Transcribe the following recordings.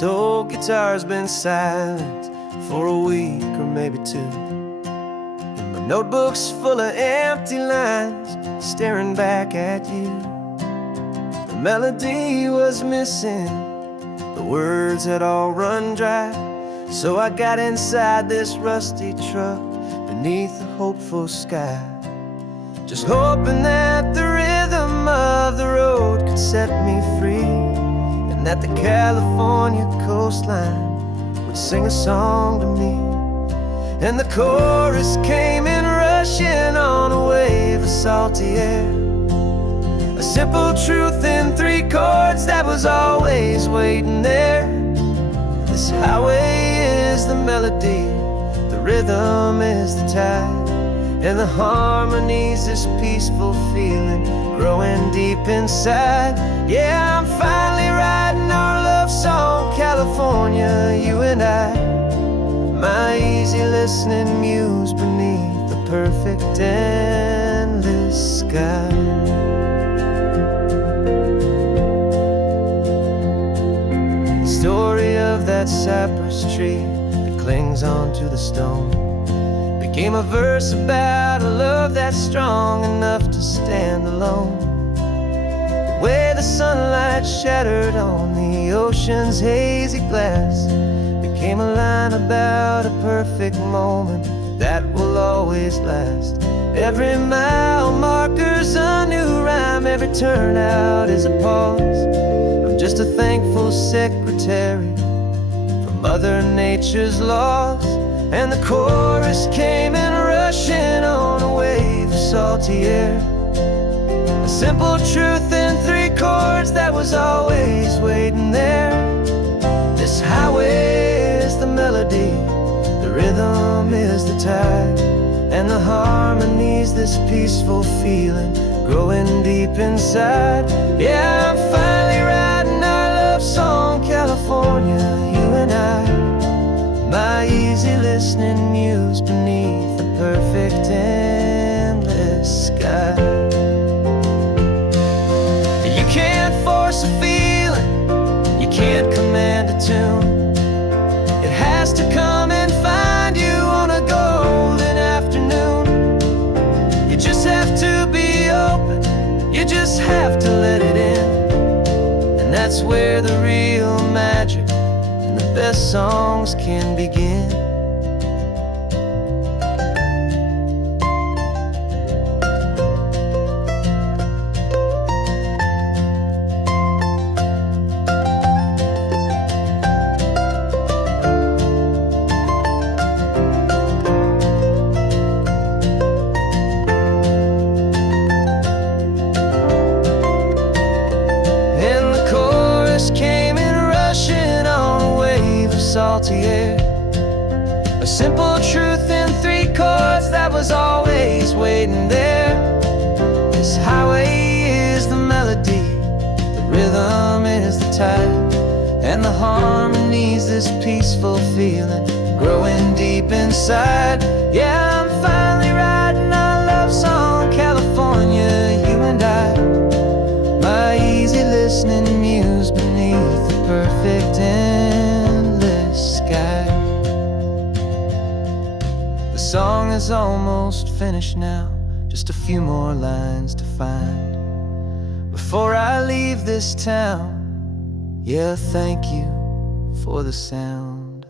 This old guitar's been silent for a week or maybe two, and my notebook's full of empty lines staring back at you. The melody was missing, the words had all run dry, so I got inside this rusty truck beneath a hopeful sky, just hoping that the rhythm of the road could set me free, and that the California coastline would sing a song to me. And the chorus came in rushing on a wave of salty air, a simple truth in 3 chords that was always waiting there. This highway is the melody, the rhythm is the tide, and the harmony's this peaceful feeling growing deep inside. Yeah, I'm finally writing our love song, California, you and I, my easy listening muse beneath the perfect endless sky. Story of that cypress tree that clings onto the stone became a verse about a love that's strong enough to stand alone. The way the sunlight shattered on the ocean's hazy glass became a line about a perfect moment that will always last. Every mile marker's a new rhyme, every turnout is a pause. I'm just a thankful secretary for Mother Nature's laws. And the chorus came in rushing on a wave of salty air, a simple truth in 3 chords that was always waiting there. This highway is the melody, the rhythm is the tide, and the harmony's this peaceful feeling growing deep inside. Yeah, I'm finally writing our love song, California, you and I, my easy listening muse beneath the perfect endless sky. You can't force a feeling, you can't command a tune. It has to come and find you on a golden afternoon. You just have to be open, you just have to let it in, and that's where the real magic, the best songs can begin. And the chorus came in rushing on a wave of salty air, a simple truth in 3 chords that was always waiting there. This highway is the melody, the rhythm is the tide, and the harmony's this peaceful feeling growing deep inside. Yeah, I'm finally writing our love song, California, you and I, my easy listening muse beneath the perfect endless sky. The song is almost finished now, just a few more lines to find before I leave this town. Yeah, thank you for the sound.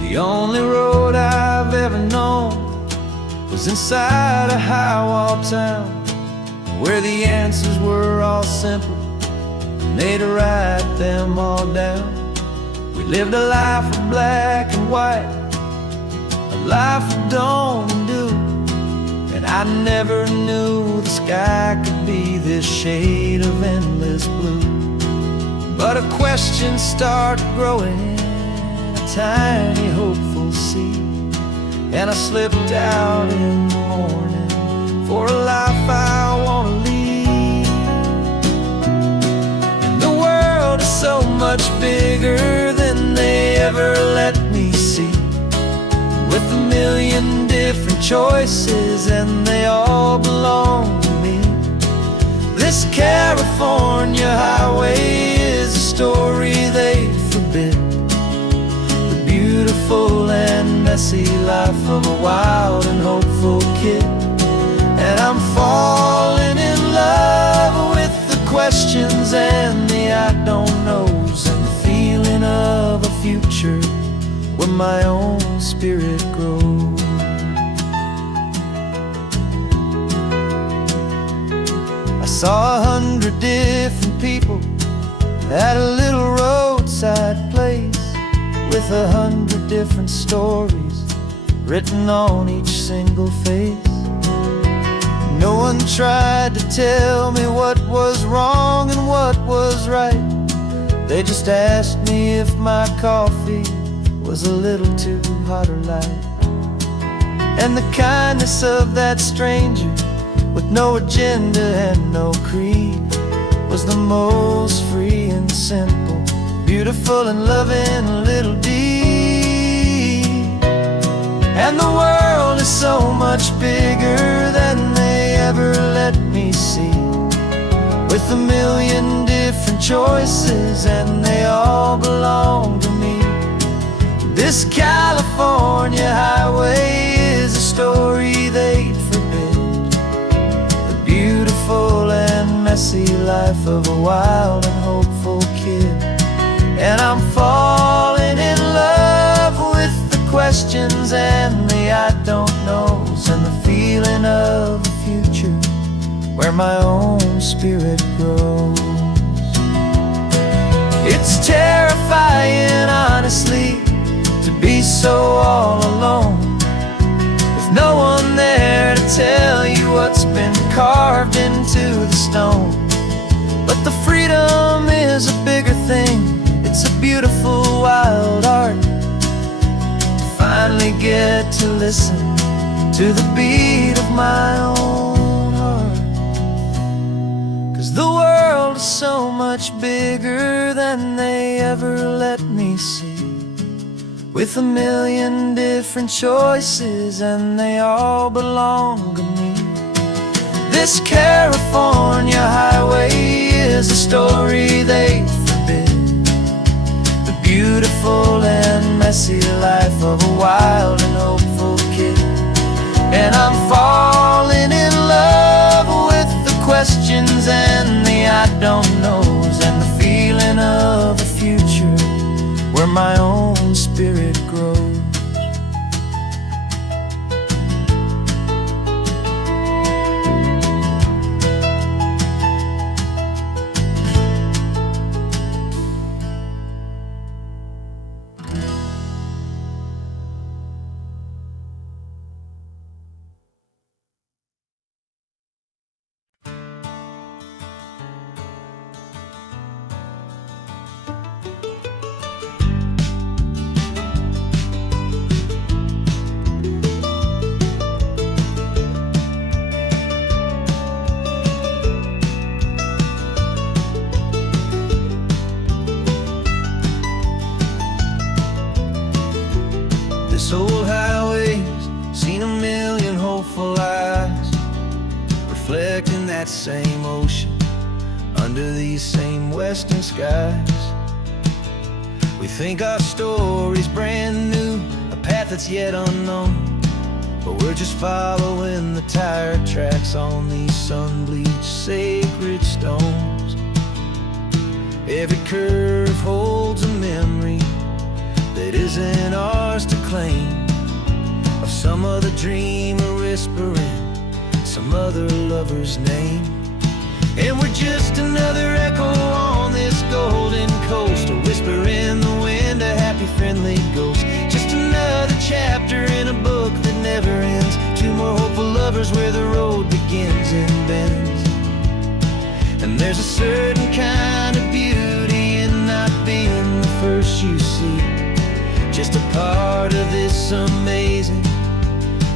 The only road I've ever known was inside a high-wall town, where the answers were all simple, and they'd write them all down. We lived a life of black and white, a life of dawn and dew, and I never knew the sky could be this shade of endless blue. But a question started growing, tiny hopeful seed, and I slipped out in the morning for a life I wanna lead. million different choices, and they all belong to me. This California highway is a story they forbid, the beautiful and messy life of a wild and hopeful kid. And I'm falling in love with the questions and the I don't knows, and the feeling of a future where my own spirit grows. I saw 100 different people at a little roadside place, with 100 different stories written on each single face. No one tried to tell me what was wrong and what was right. They just asked me if my coffee was a little too hot or light. And the kindness of that stranger, with no agenda and no creed, was the most free and simple, beautiful and loving little deed. And the world is so much bigger than they ever let me see, with a million different choices, and they all belong to me. This California highway is a story they'd forbid, the beautiful and messy life of a wild and hopeful kid. And I'm falling in love with the questions and the I don't knows, and the feeling of a future where my own spirit grows. It's terrifying, honestly, to be so all alone, with no one there to tell you what's been carved into the stone. But the freedom is a bigger thing. It's a beautiful wild art to finally get to listen to the beat of my own heart. 'Cause the world is so much bigger than they ever let me see, with a million different choices, and they all belong to me. This California highway is a story they forbid, the beautiful and messy life of a wild and hopeful kid. And I'm falling in love with the questions and the I don't knows, and the feeling of a future where my own spirit grows. This old highway's seen a million hopeful eyes, reflecting that same ocean under these same western skies. We think our story's brand new, a path that's yet unknown, but we're just following the tire tracks on these sun-bleached sacred stones. Every curve holds a memory that isn't ours to claim, of some other dreamer whispering some other lover's name. And we're just another echo on this golden coast, a whisper in the wind, a happy friendly ghost. Just another chapter in a book that never ends, two more hopeful lovers where the road begins and bends. And there's a certain kind of beauty in not being the first you see, just a part of this amazing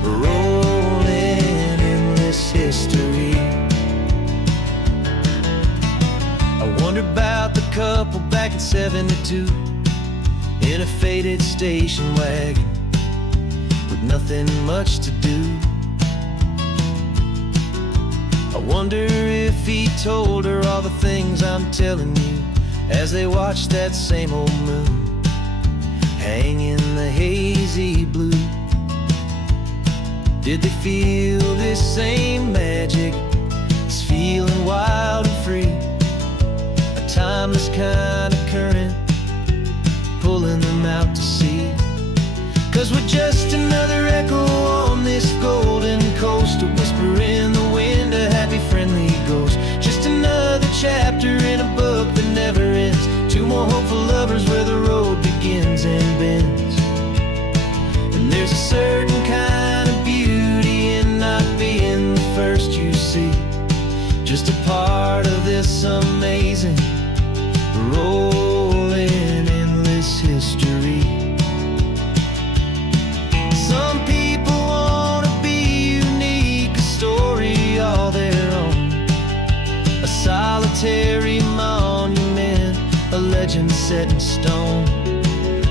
rolling endless history. I wonder about the couple back in '72 in a faded station wagon, with with nothing much to do. I wonder if he told her all the things I'm telling you, as they watched that same old moon hang in the hazy blue. Did they feel this same magic, this feeling wild and free, a timeless kind of current pulling them out to sea? 'Cause we're just another echo on this golden coast, a whisper in the wind, a happy friendly ghost. Just another chapter in a book that never ends, two more hopeful lovers where the road begins and bends. And there's a certain kind of beauty in not being the first you see, just a part of this amazing rolling endless history. Some people want to be unique, a story all their own, a solitary monument, a legend set in stone.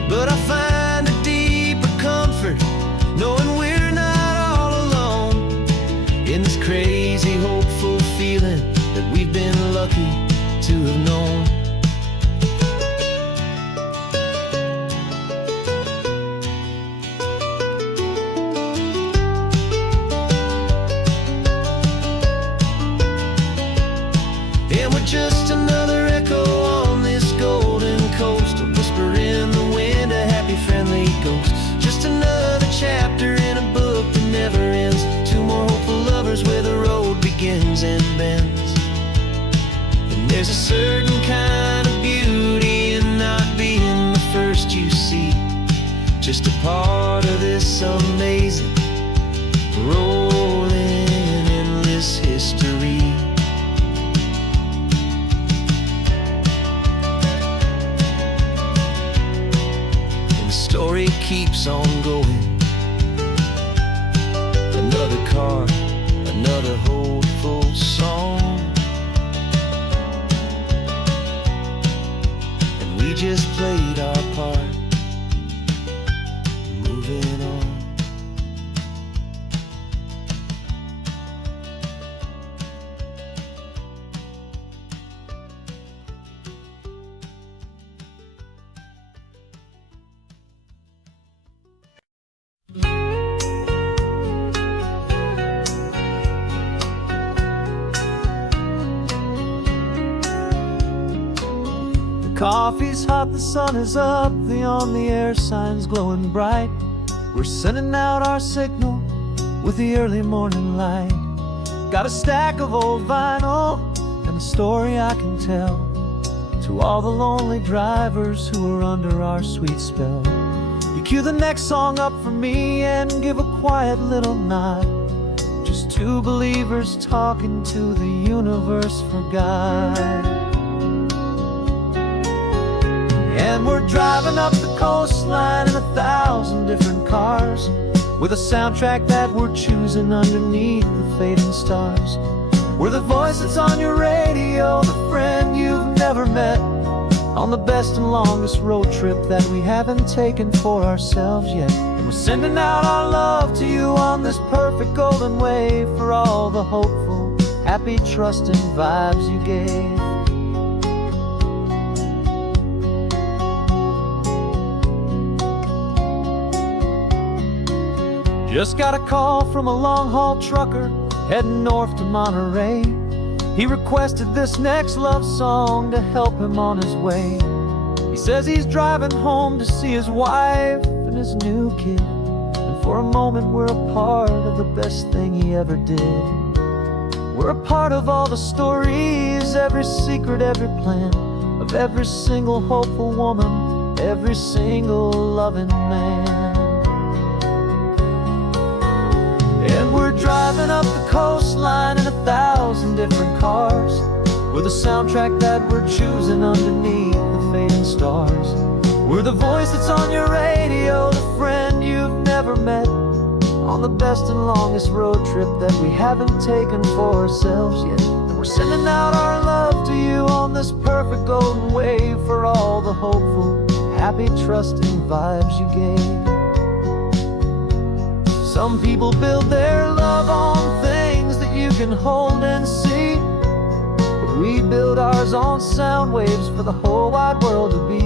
But I find a deeper comfort knowing we're not all alone in this crazy hopeful feeling that we've been lucky to have known. And we're just another echo on this golden coast, a whisper in the wind, a happy friendly ghost. Just another chapter in a book that never ends, two more hopeful lovers where the road begins and bends. And there's a certain kind of beauty in not being the first you see, just a part of this amazing rolling endless history. Story keeps on going. Another card, another hopeful song, and we just played our part, moving on. Coffee's hot, the sun is up, the on-the-air sign's glowing bright. We're sending out our signal with the early morning light. Got a stack of old vinyl and a story I can tell to all the lonely drivers who are under our sweet spell. You cue the next song up for me and give a quiet little nod. Just two believers talking to the universe for God. And we're driving up the coastline in 1,000 different cars, with a soundtrack that we're choosing underneath the fading stars. We're the voice that's on your radio, the friend you've never met, on the best and longest road trip that we haven't taken for ourselves yet. And we're sending out our love to you on this perfect golden wave, for all the hopeful, happy, trusting vibes you gave. Just got a call from a long-haul trucker heading north to Monterey. He requested this next love song to help him on his way. He says he's driving home to see his wife and his new kid, and for a moment we're a part of the best thing he ever did. We're a part of all the stories, every secret, every plan, of every single hopeful woman, every single loving man. And we're driving up the coastline in 1,000 different cars, with a soundtrack that we're choosing underneath the fading stars. We're the voice that's on your radio, the friend you've never met, on the best and longest road trip that we haven't taken for ourselves yet. And we're sending out our love to you on this perfect golden wave, for all the hopeful, happy, trusting vibes you gave. Some people build their love on things that you can hold and see, but we build ours on sound waves for the whole wide world to be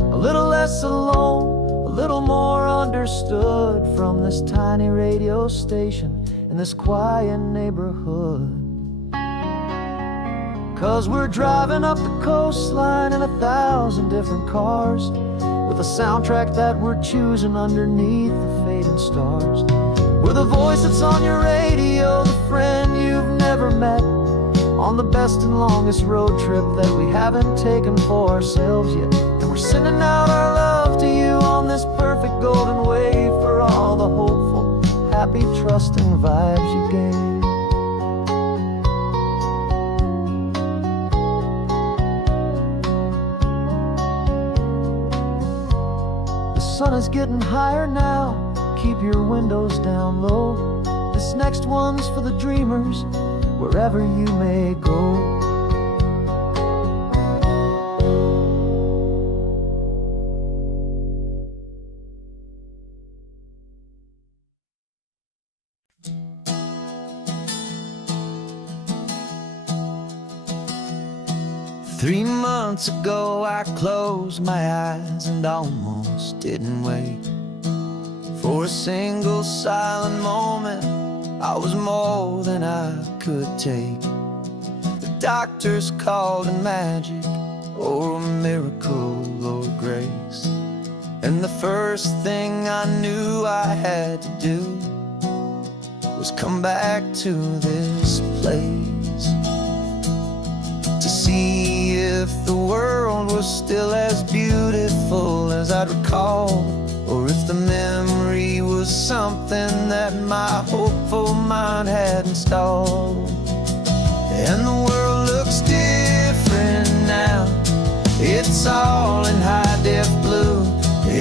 a little less alone, a little more understood from this tiny radio station in this quiet neighborhood. 'Cause we're driving up the coastline in 1,000 different cars, with a soundtrack that we're choosing underneath the fading stars. We're the voice that's on your radio, the friend you've never met, on the best and longest road trip that we haven't taken for ourselves yet. And we're sending out our love to you on this perfect golden wave for all the hopeful, happy, trusting vibes you gave. The sun is getting higher now, keep your windows down low. This next one's for the dreamers, wherever you may go. 3 months ago I closed my eyes and almost didn't wake. For a single silent moment, I was more than I could take. The doctors called it magic, or a miracle, or grace. And the first thing I knew I had to do was come back to this place, to see if the world was still as beautiful as I'd recall, or if the memory was something that my hopeful mind had installed. And the world looks different now, it's all in high-def blue.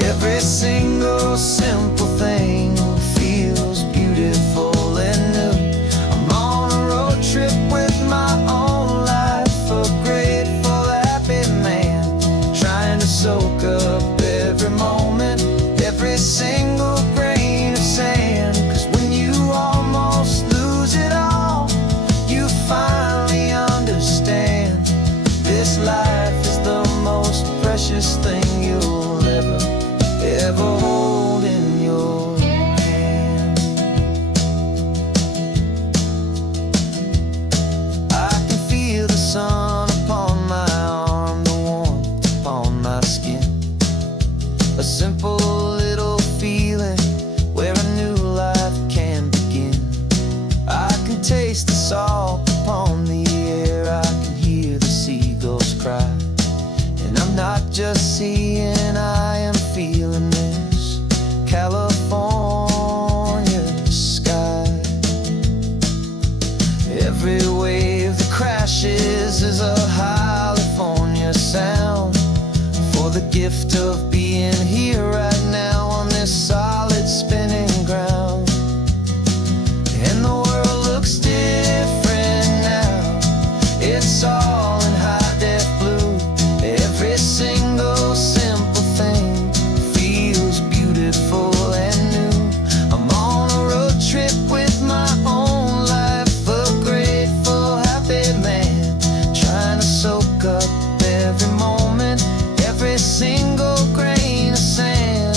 Every single simple thing feels beautiful and new. I'm on a road trip with my own life, a grateful, happy man, trying to soak up every moment, every single grain of sand. 'Cause when you almost lose it all, you finally understand this life is the most precious thing you'll ever hold in your hand. I can feel the sun upon my arm, the warmth upon my skin, a simple little feeling where a new life can begin. I can taste the salt upon the air, I can hear the seagulls cry, and I'm not just seeing, I am feeling this California sky. Every wave that crashes is a California sound, for the gift of being here right now on this solid spinning ground. And the world looks different now, it's all in high-def blue. Every single simple thing feels beautiful and new. I'm on a road trip with my own life, a grateful, happy man, trying to soak up every moment, every single grain of sand.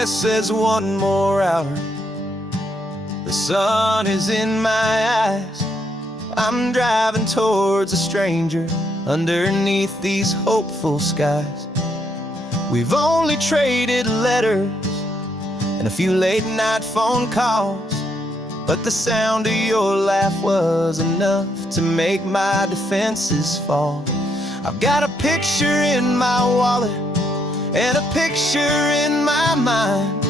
guess there's one more hour. The sun is in my eyes. I'm driving towards a stranger underneath these hopeful skies. We've only traded letters and a few late night phone calls, but the sound of your laugh was enough to make my defenses fall. I've got a picture in my wallet and a picture in my mind,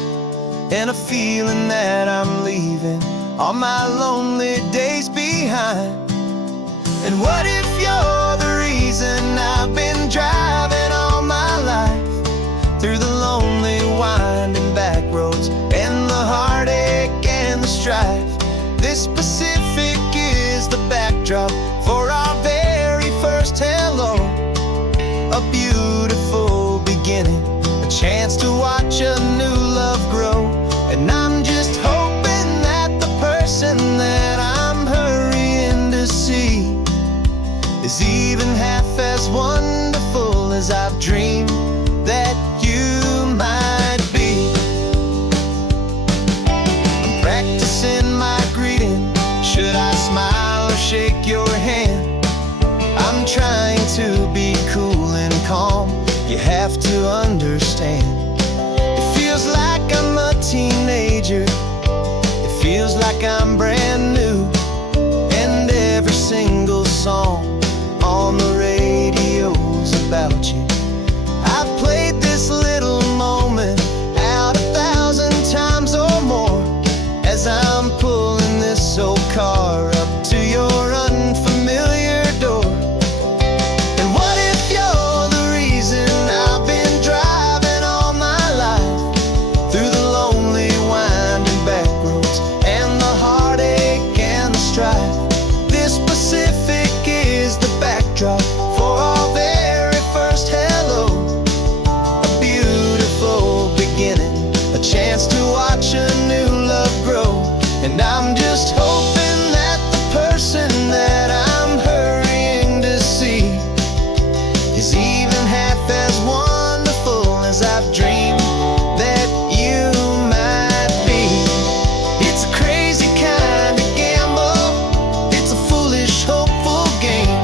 and a feeling that I'm leaving all my lonely days behind. And what if you're the reason I've been driving all my life, through the lonely winding back roads and the heartache and the strife? This Pacific is the backdrop for our very first hello. A beautiful beginning, a chance to watch a new love grow. And I'm just hoping that the person that I'm hurrying to see is even half as wonderful as I've dreamed that you might be. I'm practicing my greeting. Should I smile or shake your hand? I'm trying to be cool and calm. You have to understand. It feels like I'm a teenager. It feels like I'm brand new. And every single song on the radio's about you. I've played this little moment out 1,000 times or more, as I'm pulling this old car up to your unfamiliar door. And what if you're the reason I've been driving all my life, through the lonely winding back roads and the heartache and the strife? This Pacific is the backdrop for our very first hello. A beautiful beginning, a chance to watch a new love grow. And I'm just hoping that the person that I'm hurrying to see is even half as wonderful as I've dreamed that you might be. It's a crazy kind of gamble. It's a foolish, hopeful game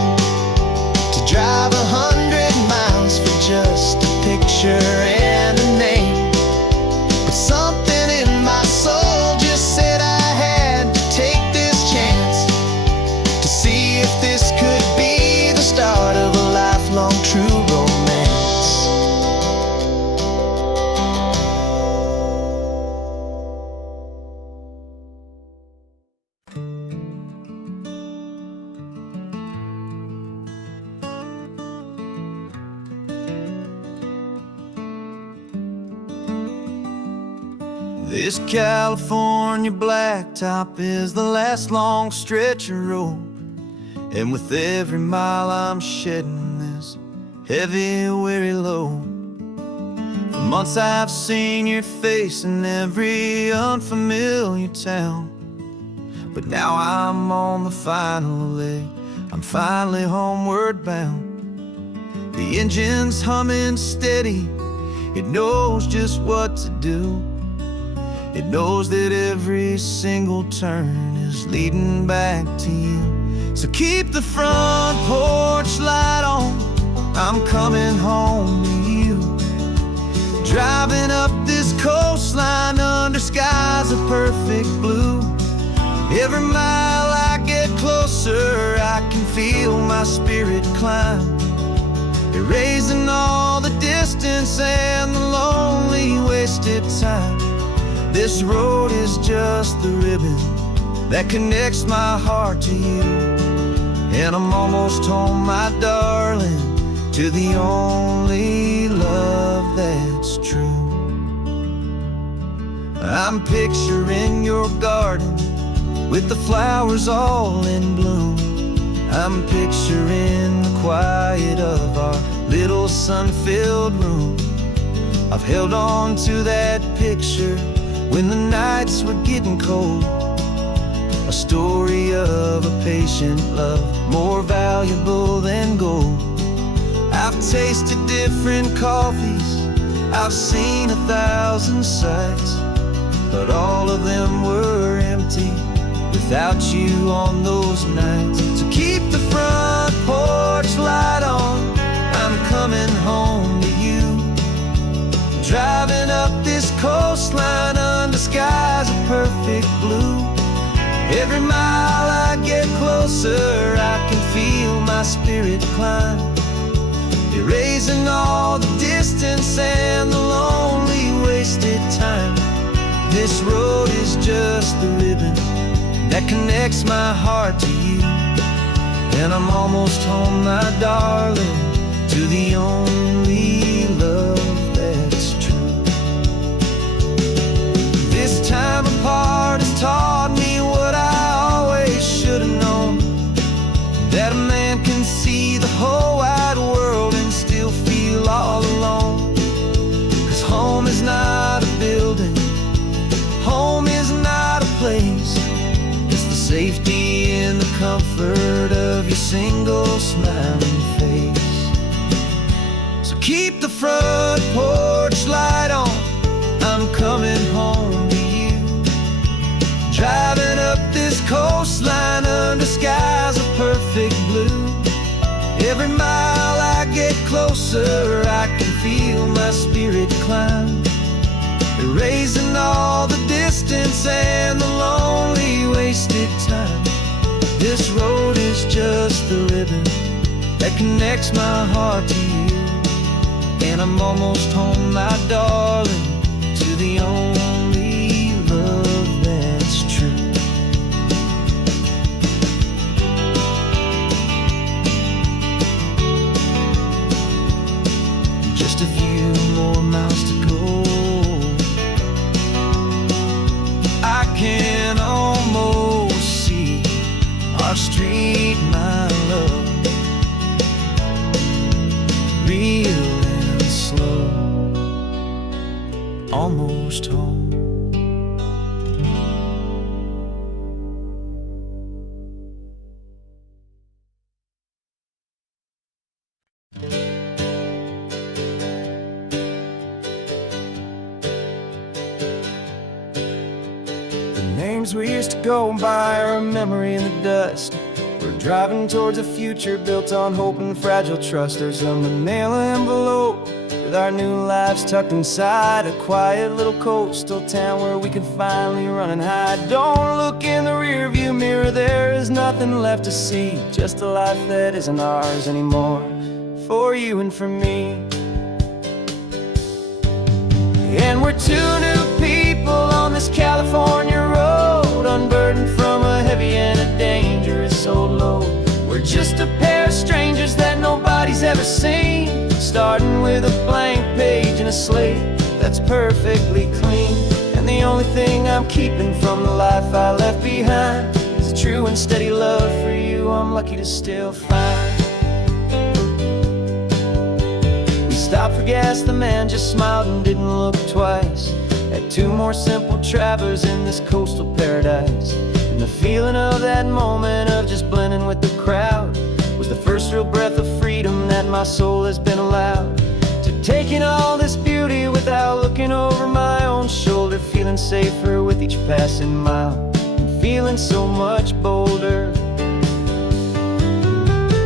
to drive 100 miles for just a picture and a name. But something in my soul just said I had to take this chance to see if this could be the start of a lifelong true romance. This California blacktop is the last long stretch of road, and with every mile I'm shedding this heavy, weary load. For months I've seen your face in every unfamiliar town, but now I'm on the final leg. I'm finally homeward bound. The engine's humming steady. It knows just what to do. It knows that every single turn is leading back to you. So keep the front porch light on, I'm coming home to you. Driving up this coastline under skies of perfect blue. Every mile I get closer, I can feel my spirit climb, erasing all the distance and the lonely wasted time. This road is just the ribbon that connects my heart to you, and I'm almost home, my darling, to the only love that's true. I'm picturing your garden with the flowers all in bloom. I'm picturing the quiet of our little sun-filled room. I've held on to that picture when the nights were getting cold. A story of a patient love, more valuable than gold. I've tasted different coffees I've seen 1,000 sights, but all of them were empty without you on those nights. So keep the front porch light on, I'm coming home to you. Driving up this coastline under skies of perfect blue. Every mile I get closer, I can feel my spirit climb, erasing all the distance and the lonely wasted time. This road is just the ribbon that connects my heart to you. And I'm almost home, my darling, to the only love that's true. This time apart has taught me what I always should have known, that a man can see the whole wide world and still feel all alone. 'Cause home is not a building, home is not a place, it's the safety and the comfort of your single smiling face. So keep the front porch light on, I'm coming home to you. Driving up this coastline under skies of perfect blue. Every mile I get closer, I can feel my spirit climb, erasing all the distance and the lonely wasted time. This road is just the ribbon that connects my heart to you. And I'm almost home, my darling, to the only love that's true. Just a few more miles to go, I can almost see our street, my love, real and slow, almost home. Names we used to go by are a memory in the dust. We're driving towards a future built on hope and fragile trust. There's a manila envelope with our new lives tucked inside, a quiet little coastal town where we can finally run and hide. Don't look in the rearview mirror, there is nothing left to see, just a life that isn't ours anymore, for you and for me. And we're two new people on this California road, unburdened from a heavy and a dangerous old load. We're just a pair of strangers that nobody's ever seen, starting with a blank page and a slate that's perfectly clean. And the only thing I'm keeping from the life I left behind is a true and steady love for you I'm lucky to still find. Stopped for gas, the man just smiled and didn't look twice at two more simple travelers in this coastal paradise. And the feeling of that moment of just blending with the crowd was the first real breath of freedom that my soul has been allowed to take in all this beauty without looking over my own shoulder, feeling safer with each passing mile and feeling so much bolder.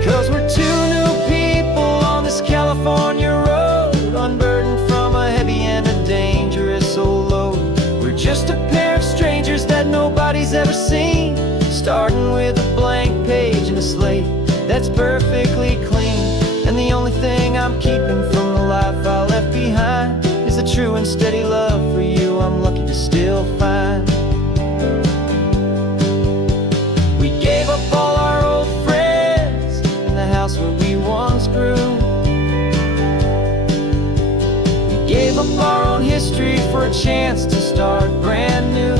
'Cause we're two new people on this California road, unburdened from a heavy and a dangerous old load. We're just a pair of strangers that nobody's ever seen, starting with a blank page and a slate that's perfectly clean. And the only thing I'm keeping from the life I left behind is a true and steady love for you I'm lucky to still find. We gave up all our old friends in the house where we once grew. Gave up our own history for a chance to start brand new.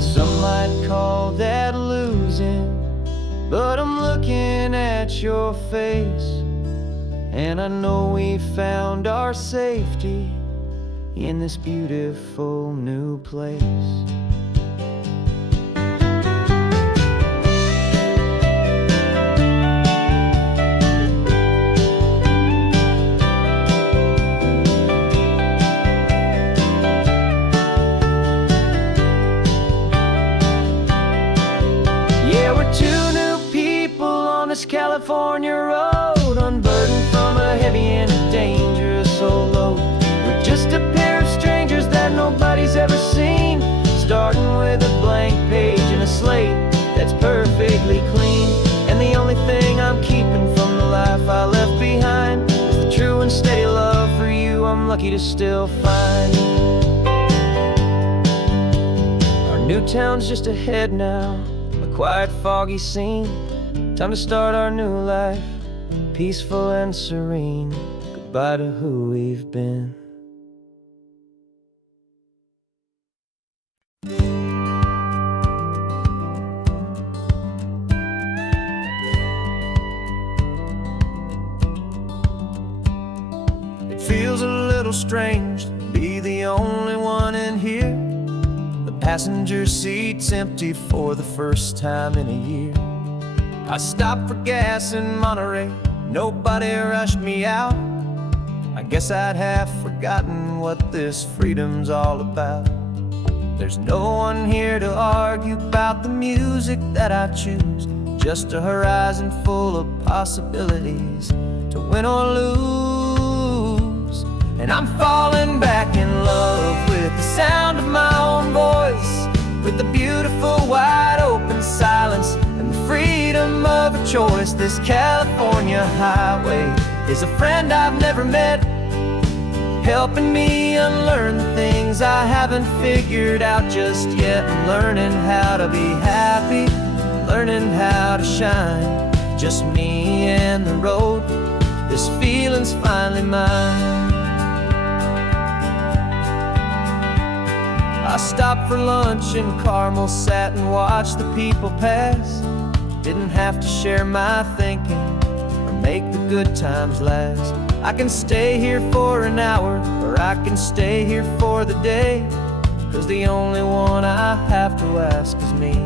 Some might call that losing, but I'm looking at your face, and I know we found our safety in this beautiful new place. he's ever seen. Starting with a blank page and a slate that's perfectly clean. And the only thing I'm keeping from the life I left behind is the true and steady love for you I'm lucky to still find. Our new town's just ahead now, a quiet, foggy scene. Time to start our new life, peaceful and serene. Goodbye to who we've been. It feels a little strange to be the only one in here. The passenger seat's empty for the first time in a year. I stopped for gas in Monterey, nobody rushed me out. I guess I'd have forgotten what this freedom's all about. There's no one here to argue about the music that I choose, just a horizon full of possibilities to win or lose. And I'm falling back in love with the sound of my own voice, with the beautiful wide open silence and the freedom of a choice. This California highway is a friend I've never met, helping me unlearn the things I haven't figured out just yet. And learning how to be happy, learning how to shine, just me and the road. This feeling's finally mine. I stopped for lunch in Carmel, sat and watched the people pass. Didn't have to share my thinking or make the good times last. I can stay here for an hour, or I can stay here for the day, 'cause the only one I have to ask is me.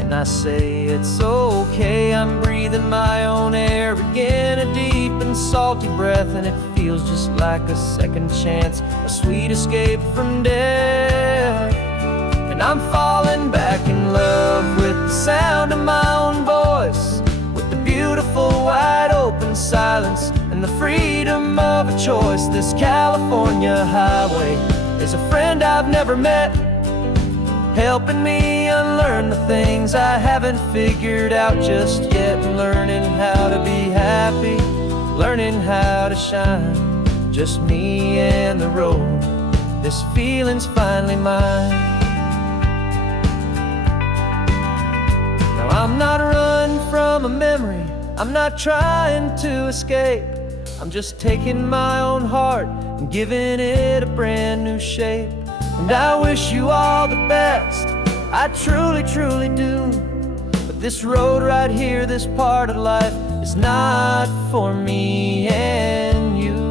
And I say it's okay, I'm breathing my own air again, a deep and salty breath, and it feels just like a second chance, a sweet escape from death. And I'm falling back in love with the sound of my own voice, with the beautiful wide open silence and the freedom of a choice. This California highway is a friend I've never met, helping me unlearn the things I haven't figured out just yet. Learning how to be happy, learning how to shine, just me and the road. This feeling's finally mine. Now I'm not running from a memory, I'm not trying to escape. I'm just taking my own heart and giving it a brand new shape. And I wish you all the best, I truly, truly do. But this road right here, this part of life, is not for me and you.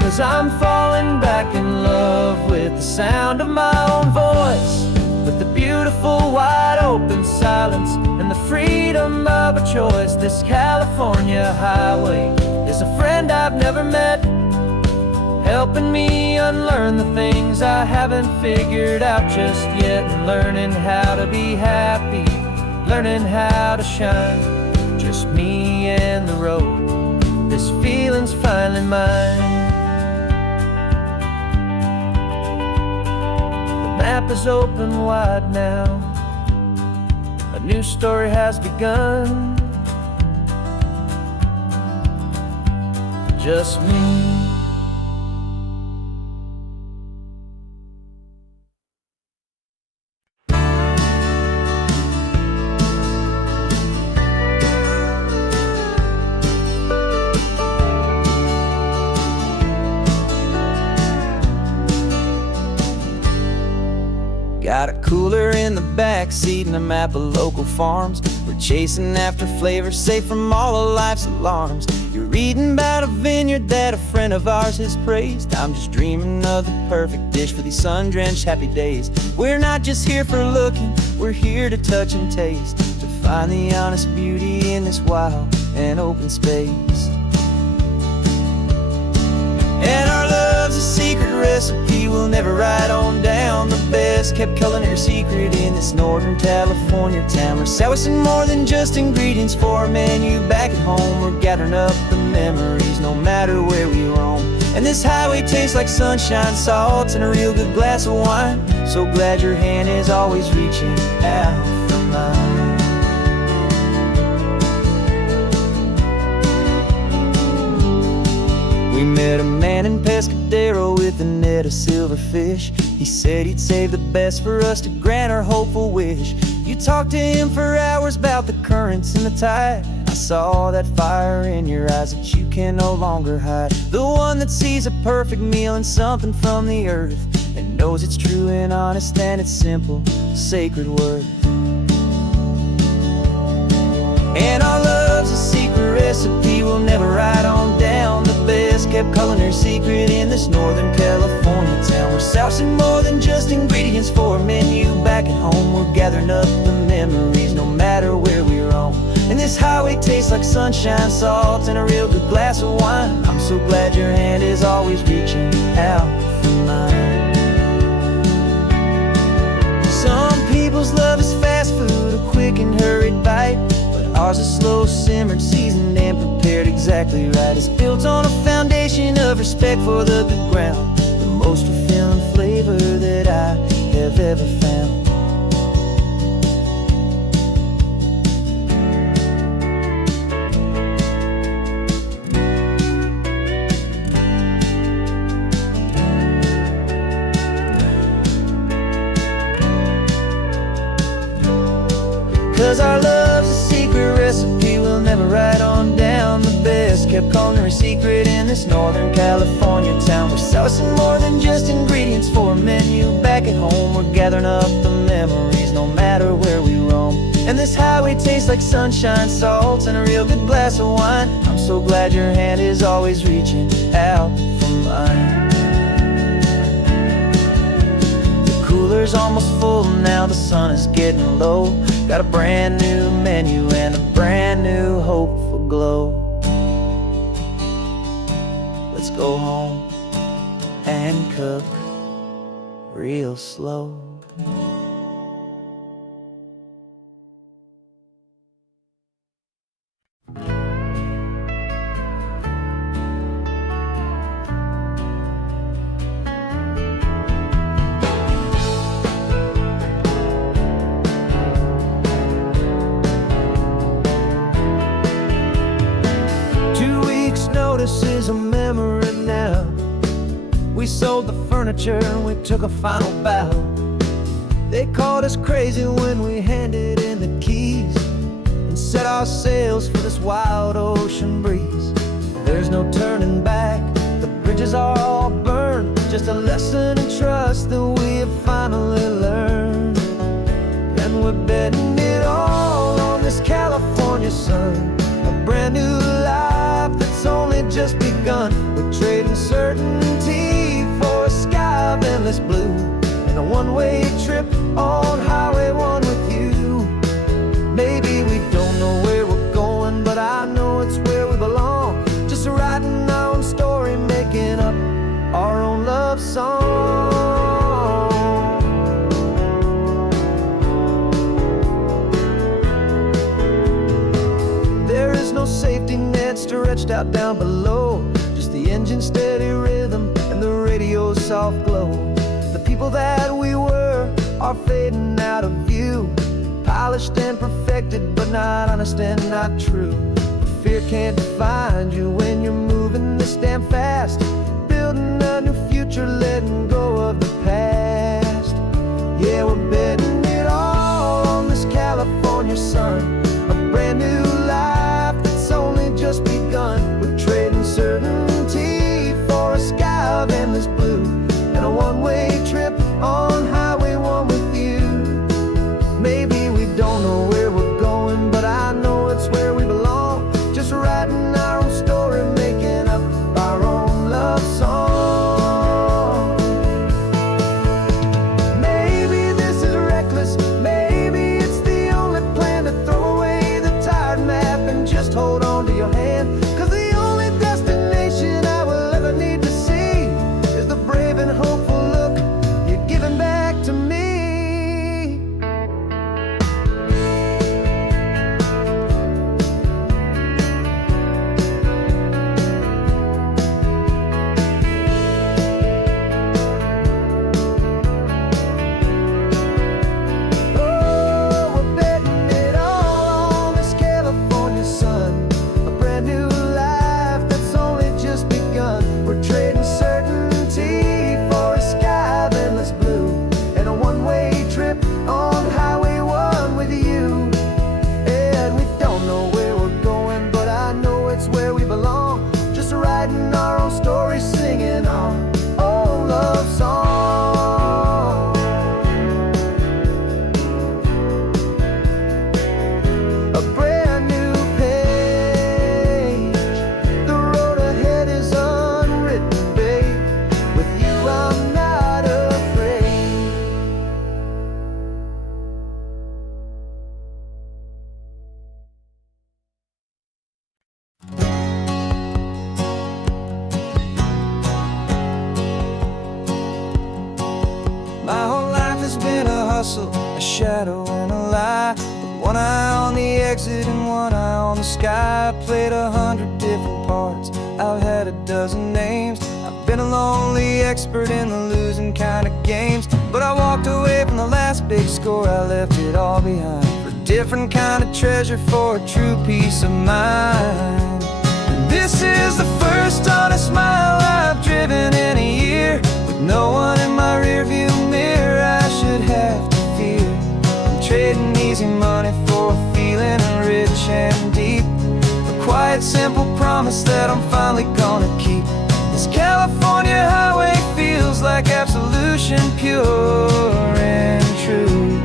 Cause I'm falling back in love with the sound of my own voice, with the beautiful wide open silence and the freedom of a choice. This California highway is a friend I've never met, helping me unlearn the things I haven't figured out just yet. And learning how to be happy, learning how to shine, just me and the road. This feeling's finally mine. The map is open wide now, a new story has begun, just me. Got a cooler in the back seat and a map of local farms. We're chasing after flavors safe from all of life's alarms. You're reading about a vineyard that a friend of ours has praised. I'm just dreaming of the perfect dish for these sun-drenched happy days. We're not just here for looking, we're here to touch and taste, to find the honest beauty in this wild and open space. And our love's a secret recipe will never write on down. The best kept culinary secret in this Northern California town. We're selling more than just ingredients for a menu back at home. We're gathering up the memories no matter where we roam. And this highway tastes like sunshine, salt, and a real good glass of wine. So glad your hand is always reaching out for mine. We met a man in Pescadero with a net of silverfish. He said he'd save the best for us to grant our hopeful wish. You talked to him for hours about the currents and the tide. I saw that fire in your eyes that you can no longer hide. The one that sees a perfect meal in something from the earth, and knows it's true and honest and it's simple, sacred worth. And our love's a secret recipe we'll never write on down. The best kept culinary secret in this Northern California town. We're sourcing more than just ingredients for a menu back at home. We're gathering up the memories no matter where we roam. And this highway tastes like sunshine, salt, and a real good glass of wine. I'm so glad your hand is always reaching out for mine. Some people's love is fast food, a quick and hurried bite. Ours is slow simmered, seasoned, and prepared exactly right. It's built on a foundation of respect for the good ground, the most fulfilling flavor that I have ever found. 'Cause our love's a secret recipe we'll never write on down. The best kept culinary secret in this Northern California town. We're sourcing more than just ingredients for a menu back at home. We're gathering up the memories no matter where we roam. And this highway tastes like sunshine, salt, and a real good glass of wine. I'm so glad your hand is always reaching out for mine. The cooler's almost full now, the sun is getting low. Got a brand new menu and a brand new hopeful glow. Let's go home and cook real slow. Notice is a memory now. We sold the furniture and we took a final bow. They called us crazy when we handed in the keys and set our sails for this wild ocean breeze. There's no turning back, the bridges are all burned. Just a lesson in trust that we have finally learned. And we're betting it all on this California sun, a brand new life that's only just begun. We're trading certainty for a sky of endless blue, and a one-way trip on Highway 1 with you. Maybe we don't know where we're going, but I know it's where we belong. Just writing our own story, making up our own love song. There is no safety net stretched out down below, just the engine's steady rhythm and the radio's soft glow. The people that we were are fading out of view, polished and perfected, but not honest and not true. Fear can't find you when you're moving this damn fast, building a new future, letting go of the past. Yeah, we're betting it all on this California sun, a brand new life that's only just begun. We're trading certainty for a sky of endless blue, and a one-way trip on Highway 1 with you. Maybe we don't know where we're going, but I know it's where we belong. Just writing our own story, making up our own love song. hustle, a shadow and a lie. With one eye on the exit and one eye on the sky. I played 100 different parts, I've had a dozen names. I've been a lonely expert in the losing kind of games. But I walked away from the last big score, I left it all behind for a different kind of treasure, for a true peace of mind. And this is the first honest mile I've driven in a year, with no one in my rearview mirror I should have to fear. I'm trading easy money for a feeling rich and deep, a quiet simple promise that I'm finally gonna keep. This California highway feels like absolution, pure and true.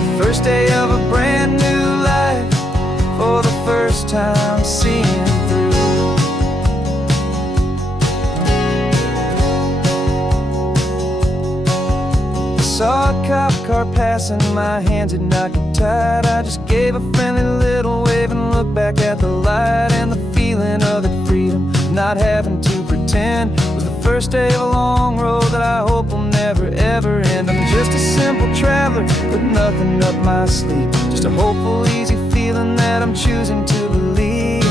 The first day of a brand new life, for the first time seeing through. I saw a cop car passing, my hands had not got tied. I just gave a friendly little wave and looked back at the light. And the feeling of the freedom, not having to pretend, was the first day of a long road that I hope will never ever end. I'm just a simple traveler with nothing up my sleeve, just a hopeful, easy feeling that I'm choosing to believe.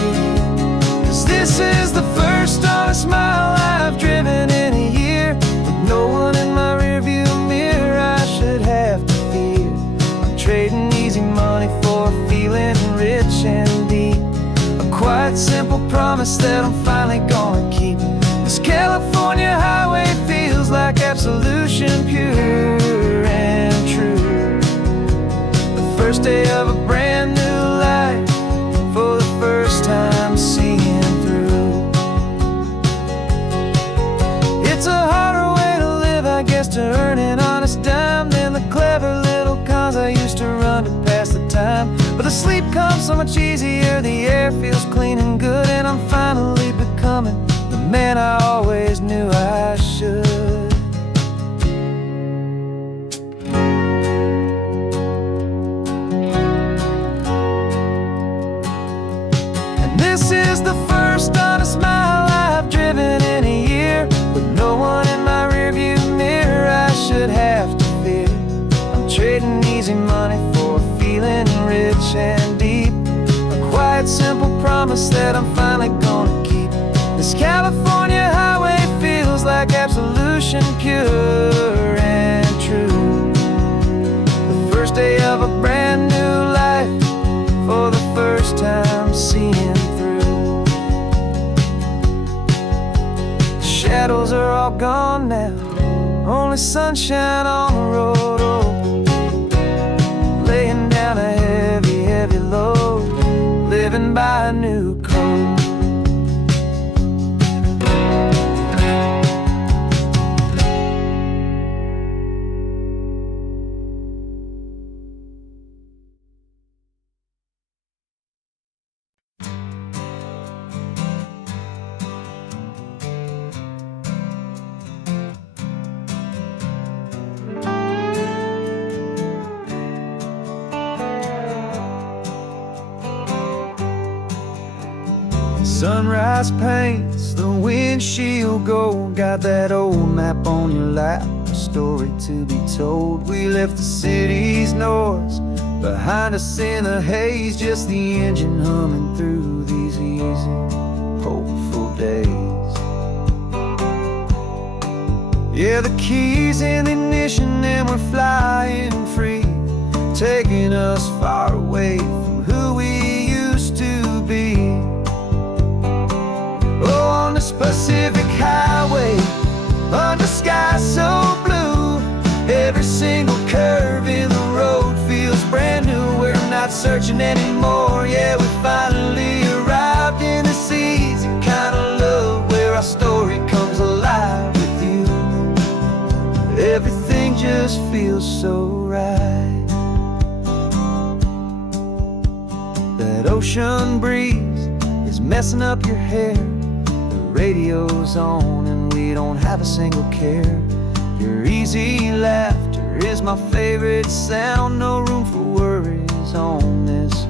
'Cause this is the first honest mile I've driven in a year, with no one in my rearview mirror I should have to fear. I'm trading easy money for a feeling rich and deep, a quiet simple promise that I'm finally gonna keep. This California highway feels like absolution, pure and true. The first day of a brand new life, for the first time seeing through. It's a harder way to live, I guess, to earn an honest dime than the clever little cons I used to run to pass the time. But the sleep comes so much easier, the air feels clean and good, and I'm finally becoming the man I always knew I should. And this is the first honest mile I've driven in a year, with no one in my rearview mirror I should have to fear. I'm trading easy money for a feeling rich and deep, a quiet simple promise that I'm finally gonna keep. This California highway feels like absolution, pure and true. The first day of a brand new life, for the first time seeing through. The shadows are all gone now, only sunshine on the road. Oh, laying down a heavy, heavy load, living by a new code. Sunrise paints the windshield gold, got that old map on your lap, a story to be told. We left the city's noise behind us in the haze, just the engine humming through these easy, hopeful days. Yeah, the keys in the ignition and we're flying free, taking us far away from who we used to be. Oh, on this Pacific highway, under sky so blue, every single curve in the road feels brand new. We're not searching anymore, yeah, we finally arrived in this easy kind of love, where our story comes alive with you. Everything just feels so right. That ocean breeze is messing up your hair, radio's on and we don't have a single care. Your easy laughter is my favorite sound, no room for worries on this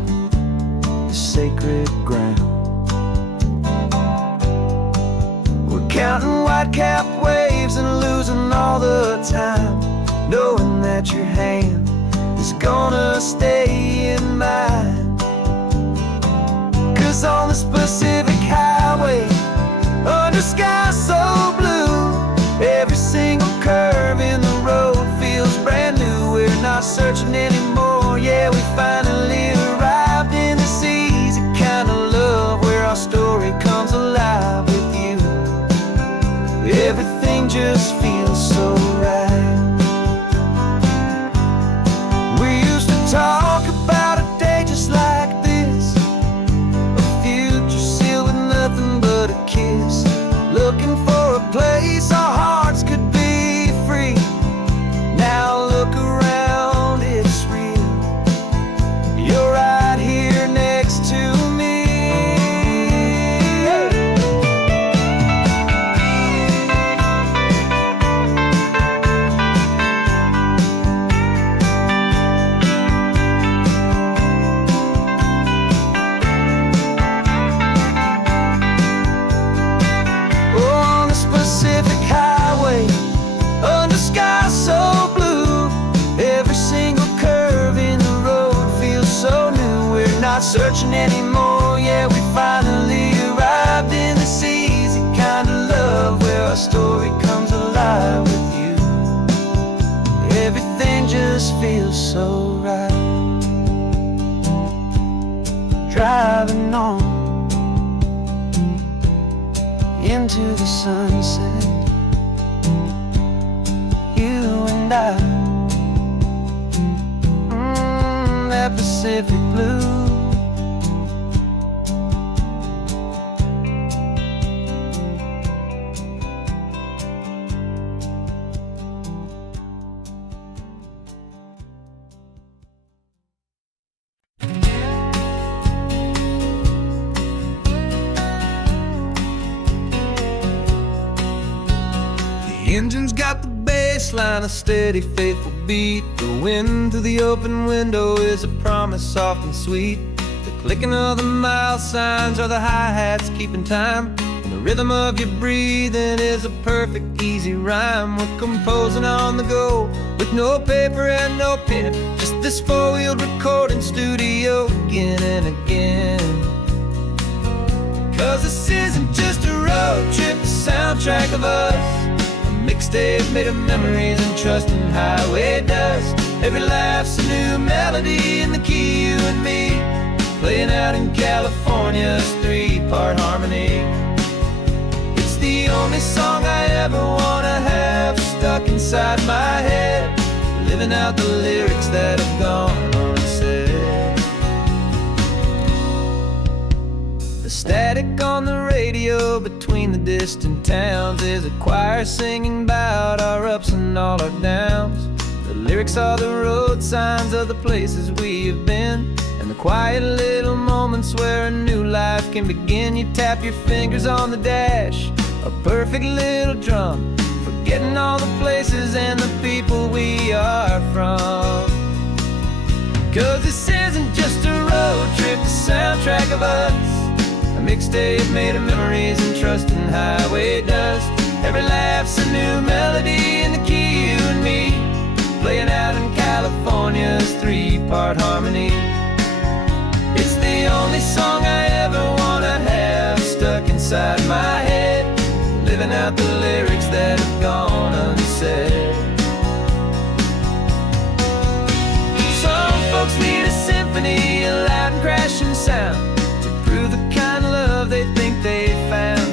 sacred ground. We're counting white-capped waves and losing all the time, knowing that your hand is gonna stay in mine. 'Cause on this Pacific highway, under sky so blue, every single curve in the road feels brand new. We're not searching anymore, yeah, we finally arrived in this easy kind of love where our story comes alive with you. Everything just feels so right. We used to talk about a day just like this, a future sealed with nothing but a kiss, looking for a place our hearts could be free. Now look around, it's real. You're right here next to me. On this Pacific highway, under sky so blue, every single curve in the road feels so new. We're not searching anymore, yeah, we finally arrived in this easy kind of love where our story comes alive with you. Everything just feels so right. Driving on into the sunset, you and I, that Pacific blue. The engine's got the bass line, a steady, faithful beat. The wind through the open window is a promise soft and sweet. The clicking of the mile signs are the hi-hats keeping time, and the rhythm of your breathing is a perfect, easy rhyme. We're composing on the go with no paper and no pen, just this four-wheeled recording studio again and again. 'Cause this isn't just a road trip, the soundtrack of us, mixtape made of memories and trust in highway dust. Every laugh's a new melody in the key, you and me, playing out in California's three-part harmony. It's the only song I ever wanna have stuck inside my head, living out the lyrics that have gone unsaid. The static on the radio between the distant towns is a choir singing about our ups and all our downs. The lyrics are the road signs of the places we have been, and the quiet little moments where a new life can begin. You tap your fingers on the dash, a perfect little drum, forgetting all the places and the people we are from. 'Cause this isn't just a road trip, the soundtrack of us, a mixtape made of memories and trust in highway dust. Every laugh's a new melody in the key, you and me, playing out in California's three-part harmony. It's the only song I ever wanna have stuck inside my head, living out the lyrics that have gone unsaid. Some folks need a symphony, a loud and crashing sound, to prove the kind of love they think they found.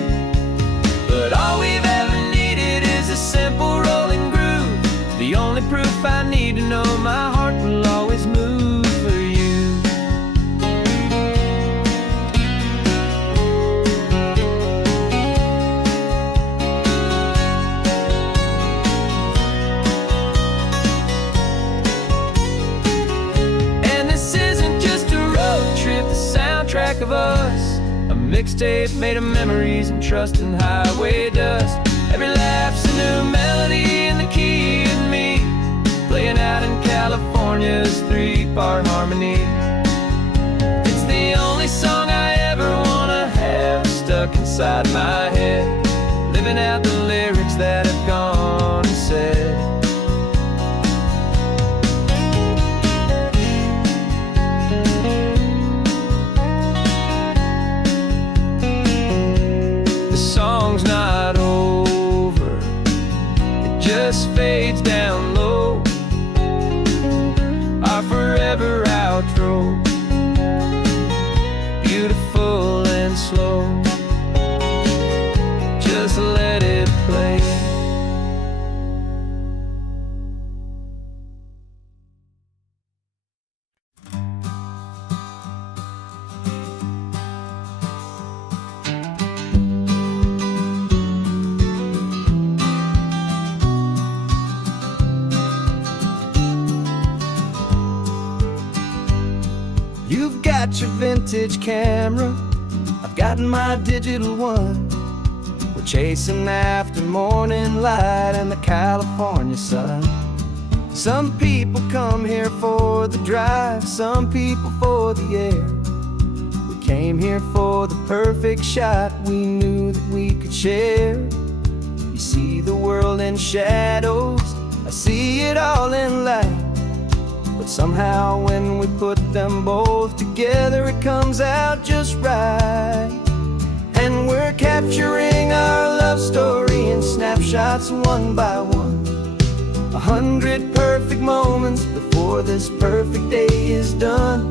But all we've ever needed is a simple rolling groove, the only proof I need to know my heart will always move for you. And this isn't just a road trip, the soundtrack of us, a mixtape made of memories and trust in highway dust. Every laugh's a new melody in the key and me, playing out in California's three-part harmony. It's the only song I ever wanna have stuck inside my head, living out the lyrics that have gone unsaid. You've got your vintage camera, I've got my digital one. We're chasing after morning light and the California sun. Some people come here for the drive, some people for the air. We came here for the perfect shot we knew that we could share. You see the world in shadows, I see it all in light. But somehow when we put them both together, it comes out just right. And we're capturing our love story in snapshots one by one. 100 perfect moments before this perfect day is done.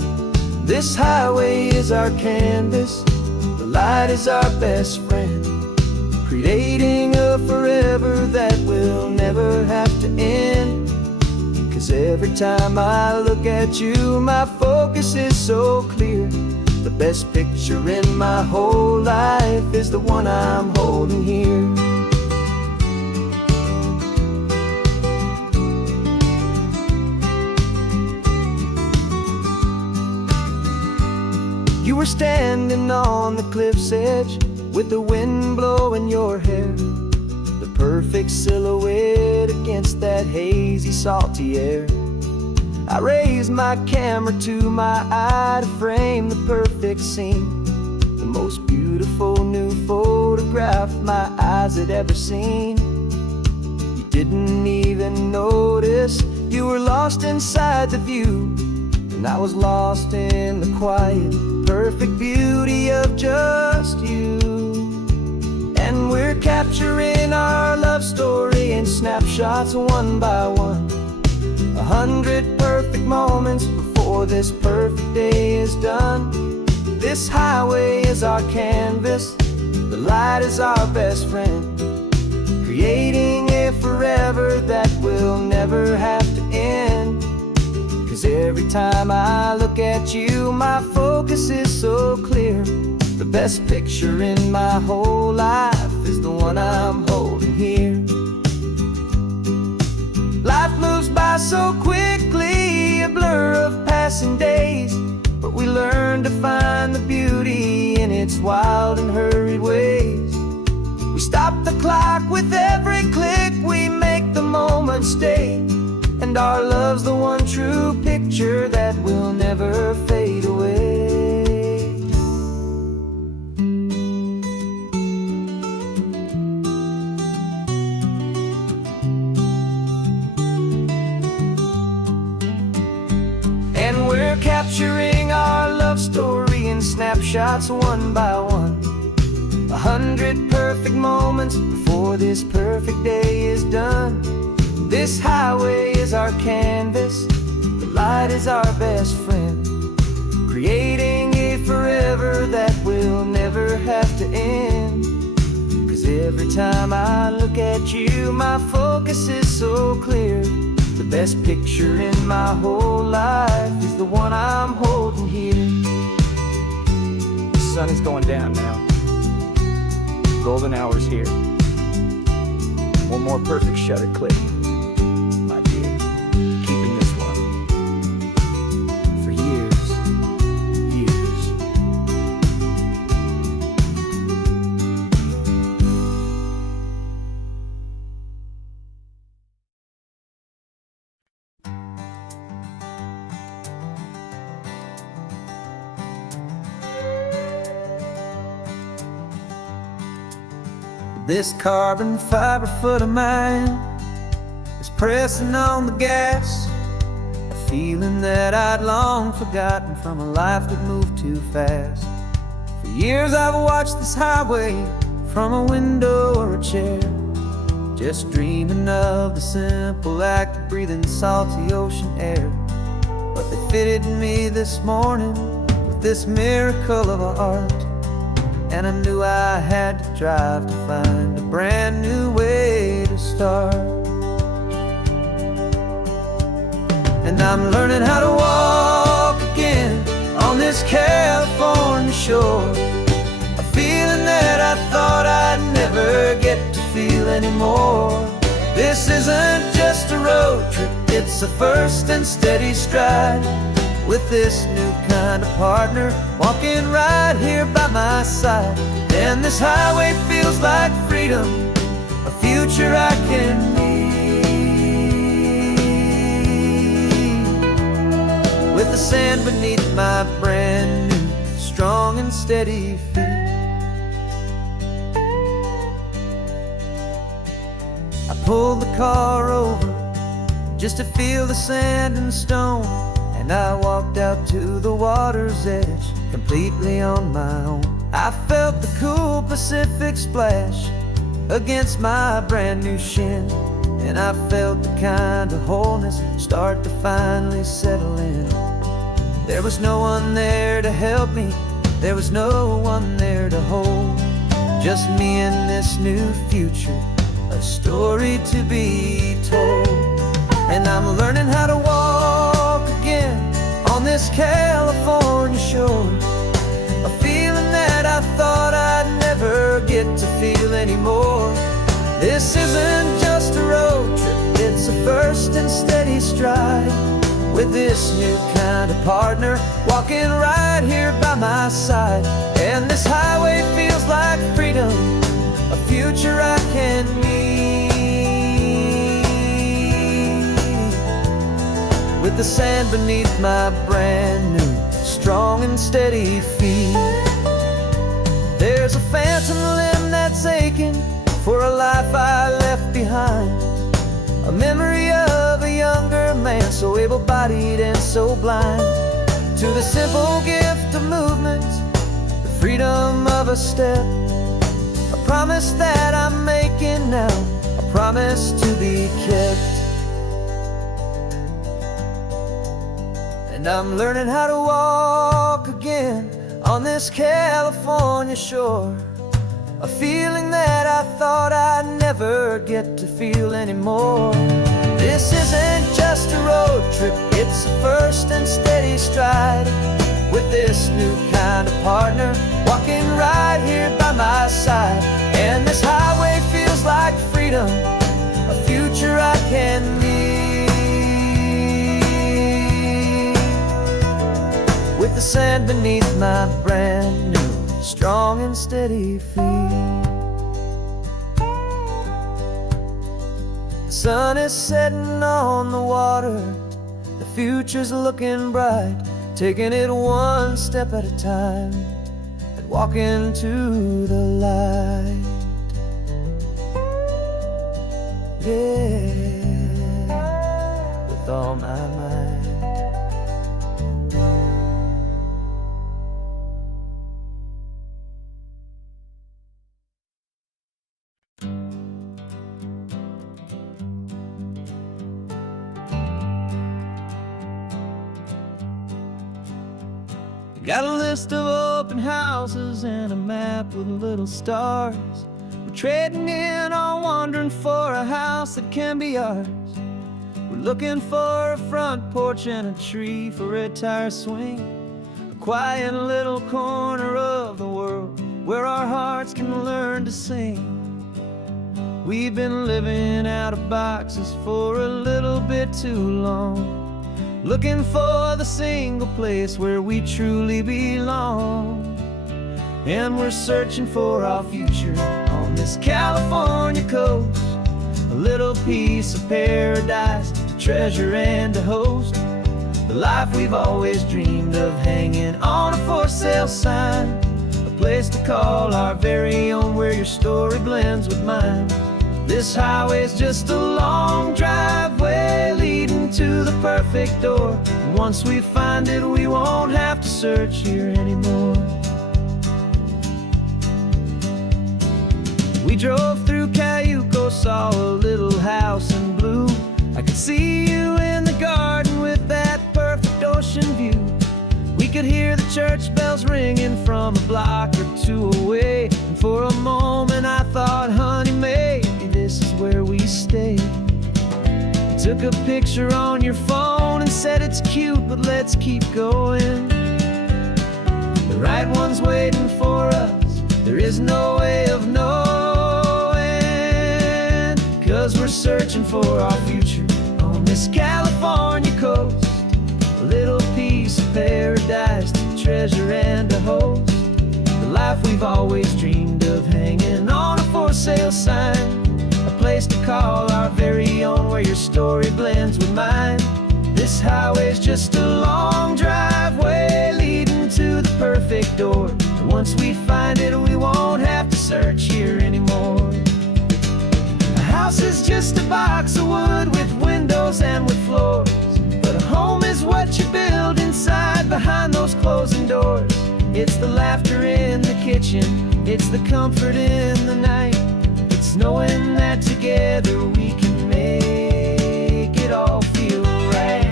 This highway is our canvas, the light is our best friend, creating a forever that will never have to end. 'Cause every time I look at you, my focus is so clear. The best picture in my whole life is the one I'm holding here. You were standing on the cliff's edge with the wind blowing your hair, the perfect silhouette against that hazy, salty air. I raised my camera to my eye to frame the perfect scene, the most beautiful new photograph my eyes had ever seen. You didn't even notice you were lost inside the view, and I was lost in the quiet, perfect beauty of just you. And we're capturing our love story in snapshots one by one. 100 perfect moments before this perfect day is done. This highway is our canvas, the light is our best friend, creating a forever that will never have to end. 'Cause every time I look at you, my focus is so clear. The best picture in my whole life is the one I'm holding here. Life moves by so quickly, a blur of passing days, but we learn to find the beauty in its wild and hurried ways. We stop the clock with every click, we make the moment stay, and our love's the one true picture that will never fade away. And we're capturing our love story in snapshots one by one. 100 perfect moments before this perfect day is done. This highway is our canvas, the light is our best friend, creating a forever that will never have to end. 'Cause every time I look at you, my focus is so clear. The best picture in my whole life is the one I'm holding here. The sun is going down now. Golden hour's here. One more perfect shutter click. My dear, keeping this one for years, years. This carbon fiber foot of mine is pressing on the gas, a feeling that I'd long forgotten from a life that moved too fast. For years I've watched this highway from a window or a chair, just dreaming of the simple act of breathing salty ocean air. But they fitted me this morning with this miracle of art, and I knew I had to drive to find a brand new way to start. And I'm learning how to walk again on this California shore, a feeling that I thought I'd never get to feel anymore. This isn't just a road trip, it's a first and steady stride. with this new kind of partner walking right here by my side. And this highway feels like freedom, a future I can need, with the sand beneath my brand new strong and steady feet. I pulled the car over just to feel the sand and stone, and I walked out to the water's edge completely on my own. I felt the cool Pacific splash against my brand new shin, and I felt the kind of wholeness start to finally settle in. There was no one there to help me, there was no one there to hold, just me and this new future, a story to be told. And I'm learning how to walk again on this California shore, a feeling that I thought I'd never get to feel anymore. This isn't just a road trip, it's a first and steady stride, with this new kind of partner walking right here by my side. And this highway feels like freedom, a future I can need, with the sand beneath my brand new strong and steady feet. There's a phantom limb that's aching for a life I left behind, a memory of a younger man, so able-bodied and so blind, to the simple gift of movement, the freedom of a step, a promise that I'm making now, a promise to be kept. And I'm learning how to walk again on this California shore, a feeling that I thought I'd never get to feel anymore. This isn't just a road trip, it's a first and steady stride, with this new kind of partner walking right here by my side. And this highway feels like freedom, a future I can need, with the sand beneath my brand new strong and steady feet. The sun is setting on the water, the future's looking bright, taking it one step at a time and walking to the light. Yeah, with all my might. Got a list of open houses and a map with little stars. We're trading in or wandering for a house that can be ours. We're looking for a front porch and a tree for a tire swing, a quiet little corner of the world where our hearts can learn to sing. We've been living out of boxes for a little bit too long, looking for the single place where we truly belong. And we're searching for our future on this California coast, a little piece of paradise to treasure and to host, the life we've always dreamed of hanging on a for sale sign, a place to call our very own where your story blends with mine. This highway's just a long driveway leading to the perfect door, and once we find it we won't have to search here anymore. We drove through Cayuco, saw a little house in blue. I could see you in the garden with that perfect ocean view. We could hear the church bells ringing from a block or two away, and for a moment I thought, honey, maybe this is where we stay. You took a picture on your phone and said it's cute, but let's keep going. The right one's waiting for us, there is no way of knowing, 'cause we're searching for our future on this California coast, a little piece of treasure and a host. The life we've always dreamed of, hanging on a for sale sign. A place to call our very own, where your story blends with mine. This highway's just a long driveway leading to the perfect door. And once we find it, we won't have to search here anymore. A house is just a box of wood with windows and with floors, but a home is what you build inside behind those closing doors. It's the laughter in the kitchen, it's the comfort in the night. It's knowing that together we can make it all feel right.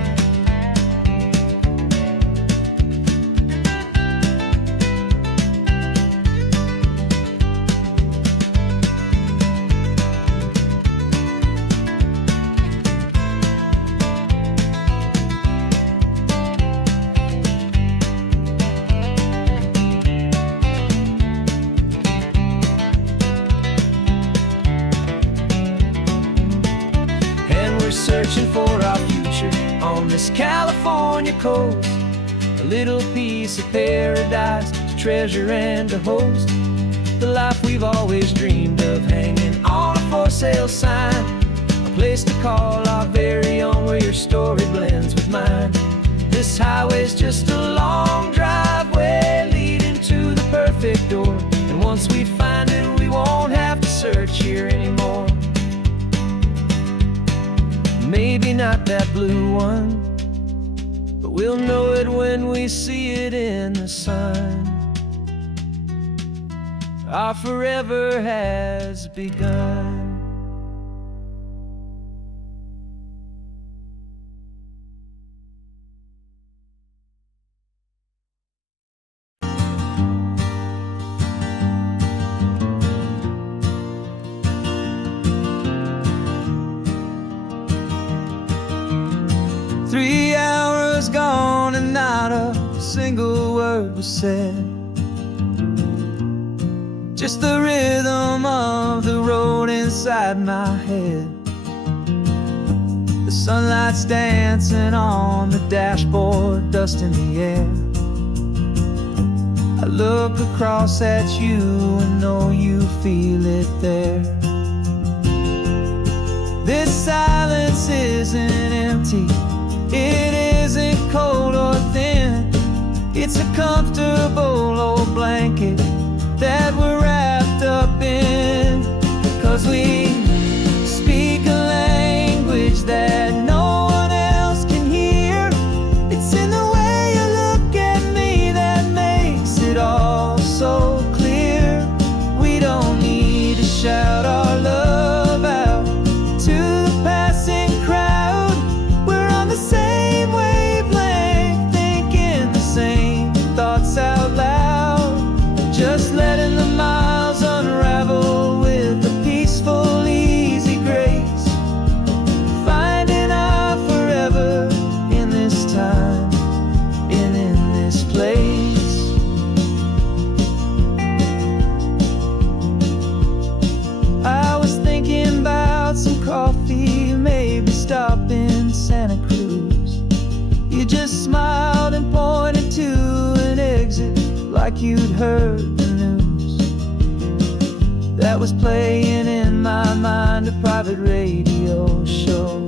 We're searching for our future on this California coast. A little piece of paradise to treasure and to host. The life we've always dreamed of, hanging on a for sale sign. A place to call our very own, where your story blends with mine. This highway's just a long driveway leading to the perfect door. And once we find it, we won't have to search here anymore. Maybe not that blue one, but we'll know it when we see it in the sun. Our forever has begun. Three hours gone and not a single word was said. Just the rhythm of the road inside my head. The sunlight's dancing on the dashboard, dust in the air. I look across at you and know you feel it there. This silence isn't empty, it isn't cold or thin. It's a comfortable old blanket that we're wrapped up in. 'Cause we speak a language that no one else can hear. It's in the way you look at me that makes it all so clear. We don't need to shout our love out to the passing crowd. We're on the same wavelength, thinking the same thoughts out loud. Just letting the miles unravel with a peaceful, easy grace. Finding our forever in this time and in this place. I was thinking about some coffee, maybe stop in Santa Cruz. You just smiled and pointed to an exit like you'd heard the news. That was playing in my mind, a private radio show.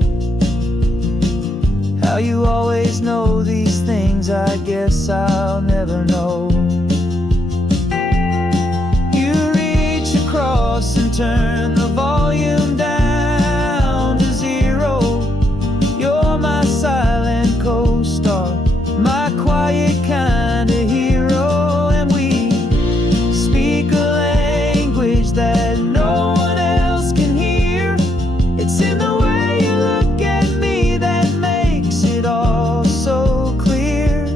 How you always know these things, I guess I'll never know. You reach across and turn the volume down to zero. You're my silent co-star, my quiet kind of hero. And we speak a language that no one else can hear. It's in the way you look at me that makes it all so clear.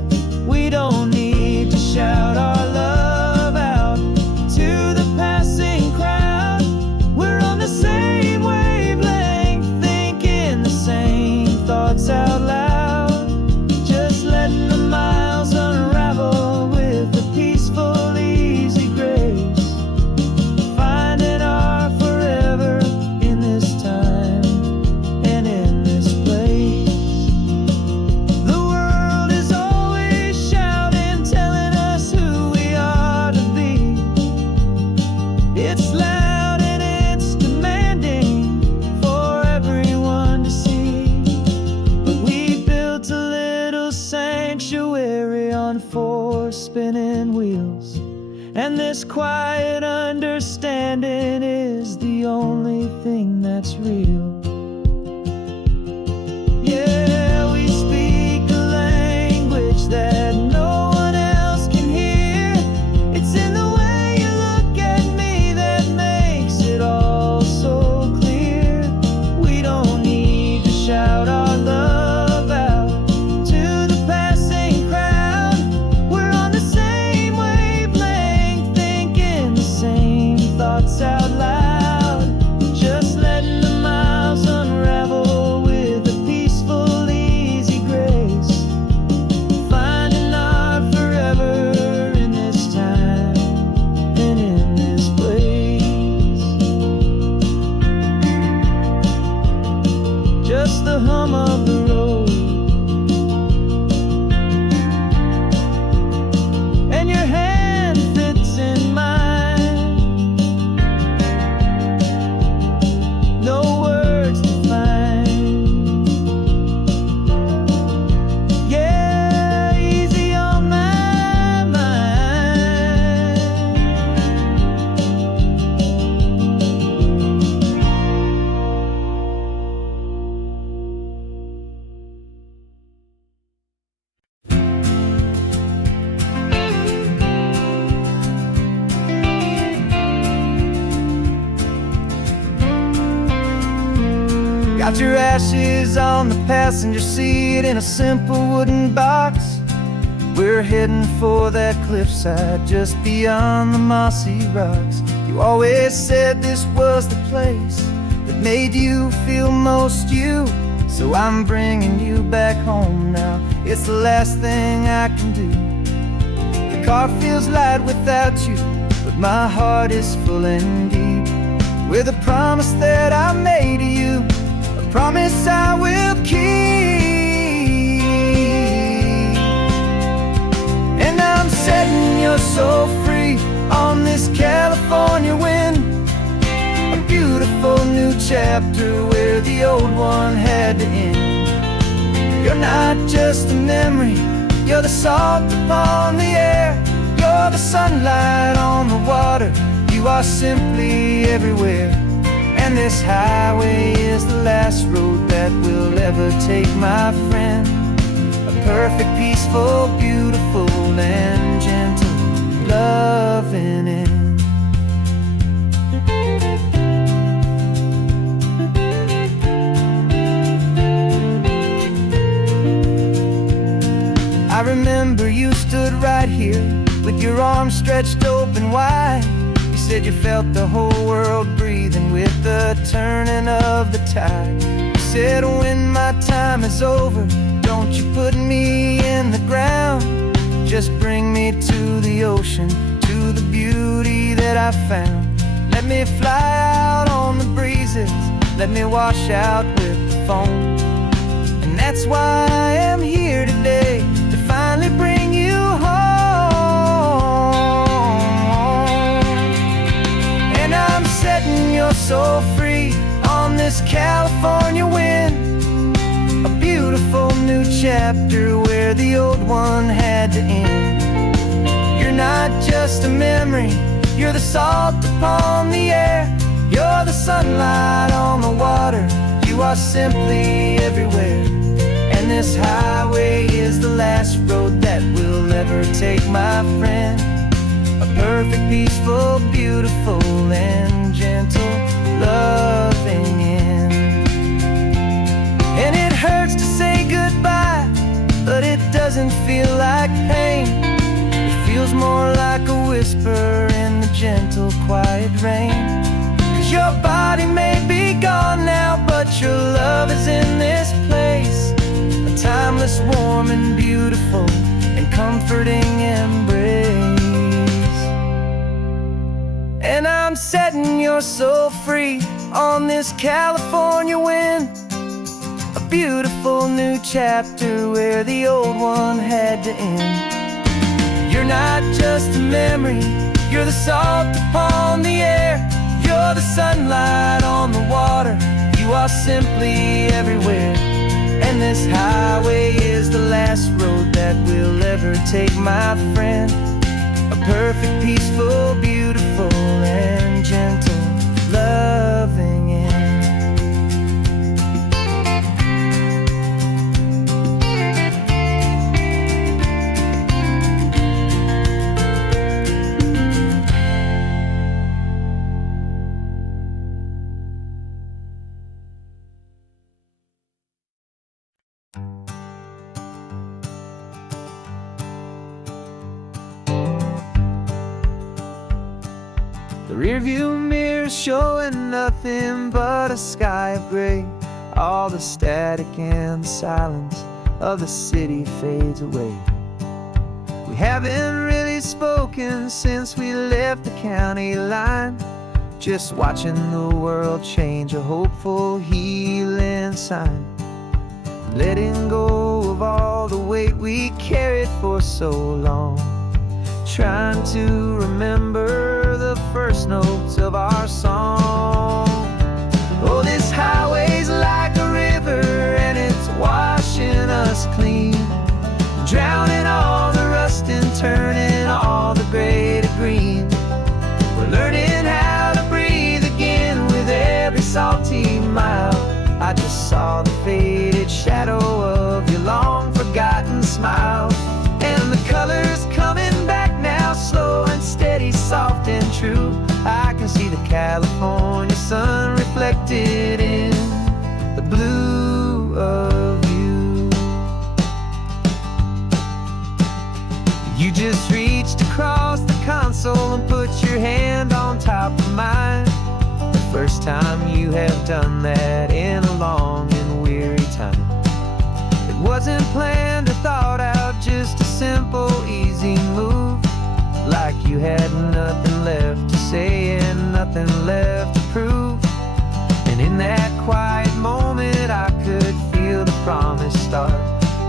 We don't need to shout our love out to the passing crowd. We're on the same wavelength, thinking the same thoughts out loud. Just letting the miles unravel on four spinning wheels, and this quiet understanding is the only thing that's real. Yeah, we speak a language that no one else can hear. It's in the way you look at me that makes it all so clear. We don't need to shout our love out to the passing crowd. We're on the same wavelength, thinking the same thoughts out loud. Just letting the miles unravel with a peaceful, easy grace. Finding our forever in this time and in this place. Just the hum of the road and your hand fits in mine. No words to find. Yeah, easy on my mind. Got your ashes on the passenger seat in a simple wooden box. We're heading for that cliffside just beyond the mossy rocks. You always said this was the place that made you feel most you. So I'm bringing you back home now. It's the last thing I can do. The car feels light without you, but my heart is full and deep with a promise that I made to you, a promise I will keep. And I'm setting your soul free on this California wind, a beautiful new chapter where the old one had to end. You're not just a memory, you're the salt upon the air. You're the sunlight on the water, you are simply everywhere. And this highway is the last road that will ever take, my friend. A perfect, peaceful, beautiful, and gentle loving end. I remember you stood right here with your arms stretched open wide. You said you felt the whole world breathing with the turning of the tide. You said when my time is over, don't you put me in the ground, just bring me to the ocean, to the beauty that I found. Let me fly out on the breezes, let me wash out with the foam. And that's why I am here today, to finally bring you home. And I'm setting your soul free on this California wind, a beautiful new chapter where the old one had to end. You're not just a memory, you're the salt upon the air. You're the sunlight on the water, you are simply everywhere. And this highway is the last road that we'll ever take, my friend. A perfect, peaceful, beautiful, and gentle loving end. And it hurts to say goodbye, but it doesn't feel like pain. It feels more like a whisper in the gentle, quiet rain. 'Cause your body may be gone now, but your love is in this place, a timeless, warm, and beautiful, and comforting embrace. And I'm setting your soul free on this California wind, a beautiful new chapter where the old one had to end. You're not just a memory, you're the salt upon the air. You're the sunlight on the water, you are simply everywhere. And this highway is the last road that that will ever take my friend. A perfect, peaceful, beautiful, and gentle, loving end. The rearview mirror's showing nothing but a sky of gray. All the static and the silence of the city fades away. We haven't really spoken since we left the county line, just watching the world change, a hopeful healing sign. Letting go of all the weight we carried for so long, trying to remember the first notes of our song. Oh, this highway's like a river and it's washing us clean, drowning all the rust and turning all the gray to green. We're learning how to breathe again with every salty mile. I just saw the faded shadow of your long forgotten smile, and the colors coming back now, slow and steady, soft and true. I can see the California sun reflected in the blue of you. You just reached across the console and put your hand on top of mine. The first time you have done that in a long and weary time. It wasn't planned or thought out, just a simple, easy move. Like you had nothing left to say and nothing left to prove. And in that quiet moment I could feel the promise start,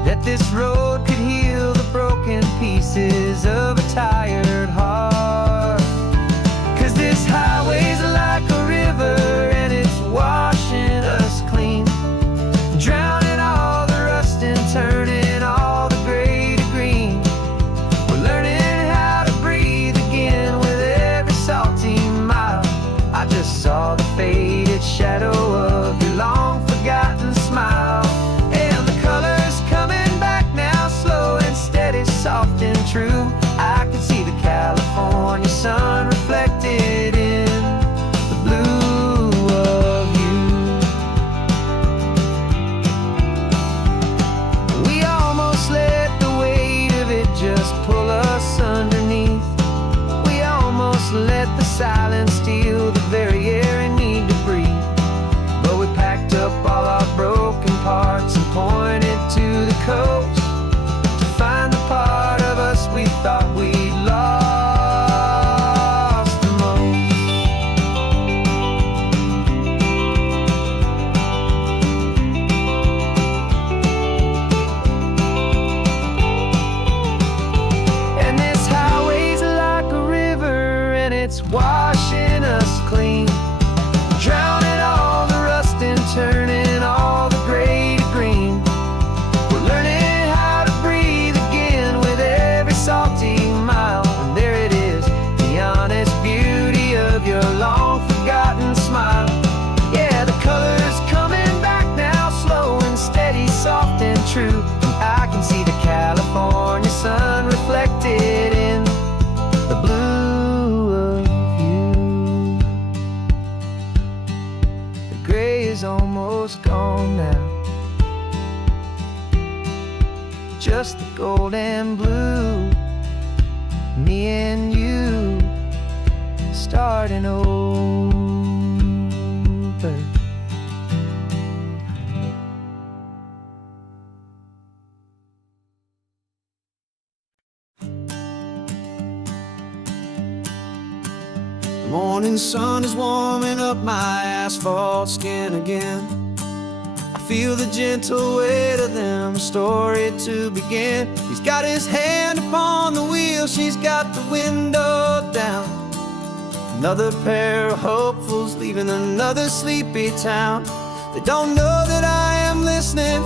that this road could heal the broken pieces of a tired heart. 'Cause this highway's like a river and it's washing us clean, drowning all the rust and turning all the gray to green. We're learning how to breathe again with every salty mile. I just saw the faded shadow of your long forgotten smile, and the colors coming back now, slow and steady, soft and true. I can see the California sun reflected in the blue of you. We almost let the weight of it just pull us underneath. We almost let the silence steal the very air and need to breathe. But we packed up all our broken parts and pointed to the coast to find the part of us we thought we'd lost the most. And this highway's like a river and it's washing us clean, drowning all the rust and turning all the gray to green. We're learning how to breathe again with every salty mile. And there it is, the honest beauty of your long forgotten smile. Yeah, the colors coming back now, slow and steady, soft and true. I can see the California sun reflected in the blue of you. The gray is almost gone now, just the gold and blue. Me and you starting over. The morning sun is warming up my asphalt skin again. I feel the gentle weight of them, a story to begin. He's got his hand upon the wheel, she's got the window down. Another pair of hopefuls leaving another sleepy town. They don't know that I am listening,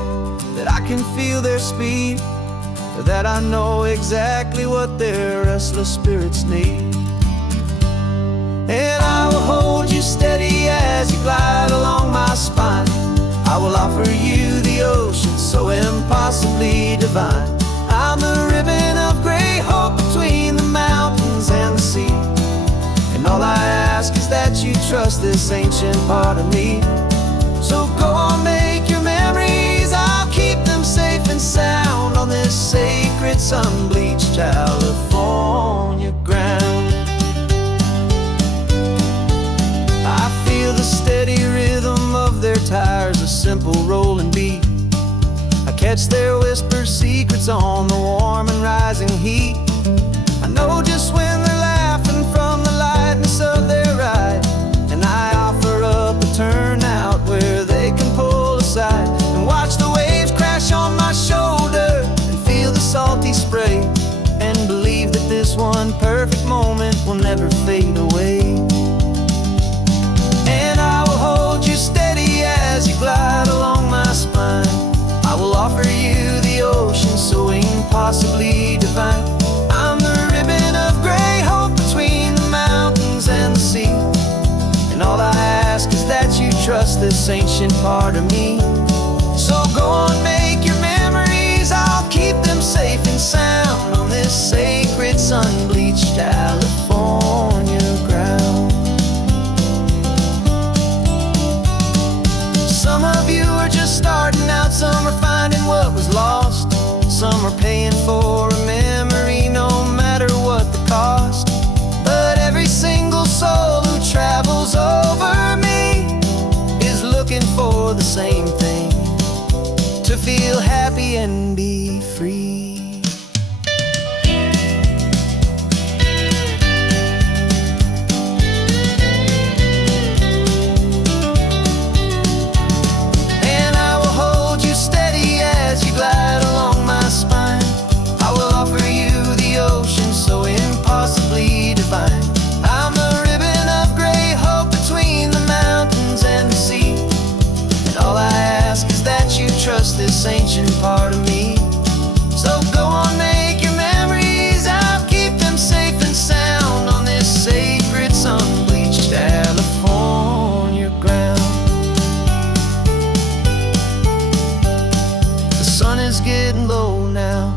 that I can feel their speed, that I know exactly what their restless spirits need. And I will hold you steady as you glide along my spine. I will offer you the ocean so impossibly divine. I'm the ribbon of gray hope between the mountains and the sea. And all I ask is that you trust this ancient part of me. So go on, make your memories, I'll keep them safe and sound on this sacred sun-bleached California ground. I feel the steady rhythm of their tires, a simple rolling beat. I catch their whispered secrets on the warm and rising heat. I know just when they're laughing from the lightness of their ride, and I offer up a turnout where they can pull aside and watch the waves crash on my shoulder and feel the salty spray, and believe that this one perfect moment will never fade away. And I will hold you steady as you glide along my spine. I will offer you the ocean so impossibly divine. I'm the ribbon of gray hope between the mountains and the sea. And all I ask is that you trust this ancient part of me. So go on, make your memories, I'll keep them safe and sound on this sacred sun-bleached California ground. Some of you are just starting out, some are finding what was lost, some are paying for a memory no matter what the cost. But every single soul who travels over me is looking for the same thing, to feel happy and be free. And I will hold you steady as you glide along my spine. I will offer you the ocean so impossibly divine. I'm the ribbon of gray hope between the mountains and the sea. And all I ask is that you trust this ancient part of me. So go on, make your memories, I'll keep them safe and sound on this sacred sun-bleached California ground. The sun is getting low now,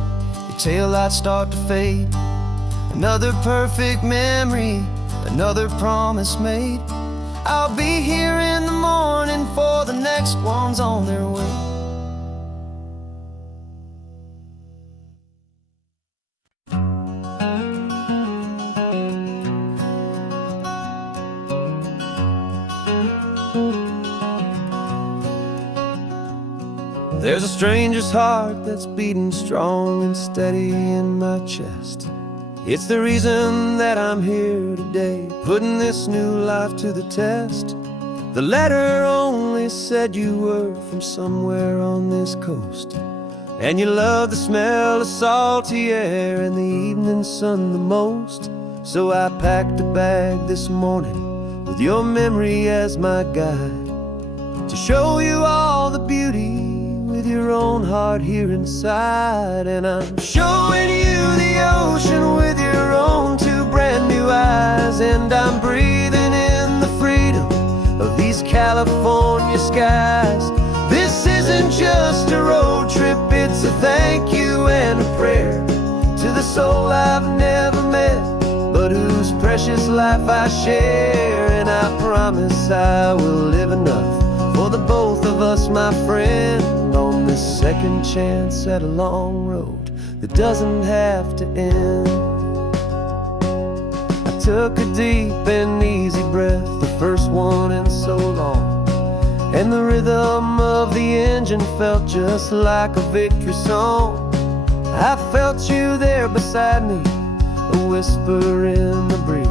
your taillights start to fade. Another perfect memory, another promise made. I'll be here in the morning for the next ones on their way. There's a stranger's heart that's beating strong and steady in my chest. It's the reason that I'm here today, putting this new life to the test. The letter only said you were from somewhere on this coast, and you love the smell of salty air and the evening sun the most. So I packed a bag this morning with your memory as my guide, to show you all the beauty with your own heart here inside. And I'm showing you the ocean with your own two brand new eyes, and I'm breathing in the freedom of these California skies. This isn't just a road trip, it's a thank you and a prayer to the soul I've never met, but whose precious life I share. And I promise I will live enough for the both of us, my friend, on this second chance at a long road that doesn't have to end. I took a deep and easy breath, the first one in so long, and the rhythm of the engine felt just like a victory song. I felt you there beside me, a whisper in the breeze,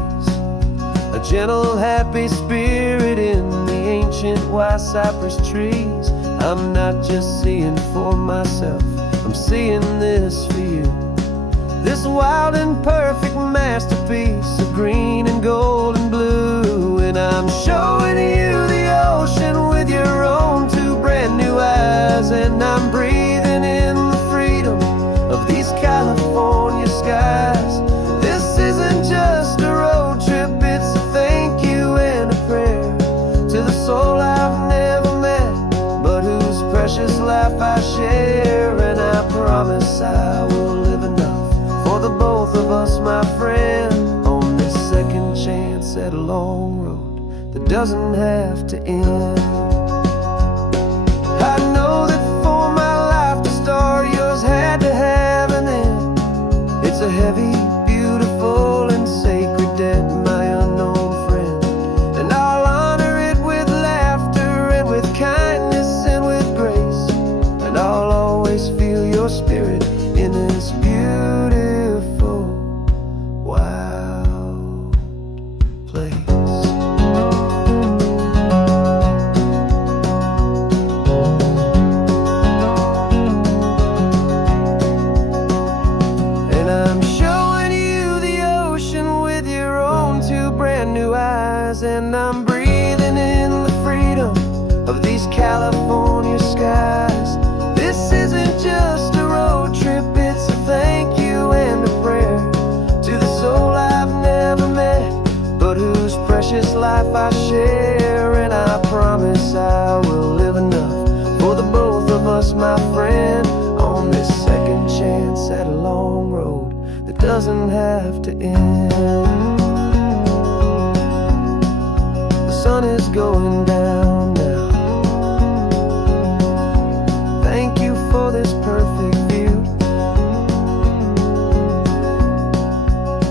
a gentle happy spirit in the ancient white cypress trees. I'm not just seeing for myself, I'm seeing this for you. This wild and perfect masterpiece of green and gold and blue. And I'm showing you the ocean with your own two brand new eyes, and I'm breathing in the freedom of these promise I will live enough for the both of us, my friend, on this second chance at a long road that doesn't have to end. I know that for my life to start, yours had to have an end. It's a heavy, beautiful, and sacred debt, my unknown friend, and I'll honor it with laughter and with kindness and with grace, and I'll always feel your spirit in this beautiful, wild place. And I'm showing you the ocean with your own two brand new eyes, and I'm breathing in the freedom of these California skies. This isn't just a road trip, it's a thank you and a prayer to the soul I've never met, but whose precious life I share. And I promise I will live enough for the both of us, my friend, on this second chance at a long road that doesn't have to end. The sun is going down now. Thank you for this perfect view,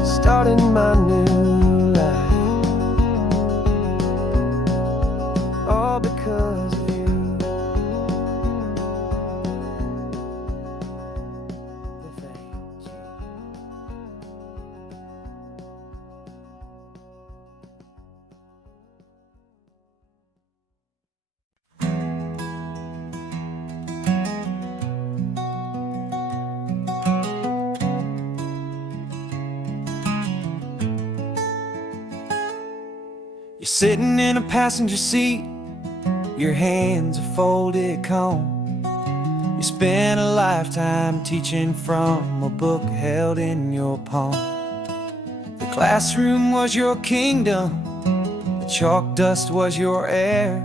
starting my new life, all because of you. Thank you. You're sitting in a passenger seat, your hands are folded calm. You spent a lifetime teaching from a book held in your palm. The classroom was your kingdom, the chalk dust was your air.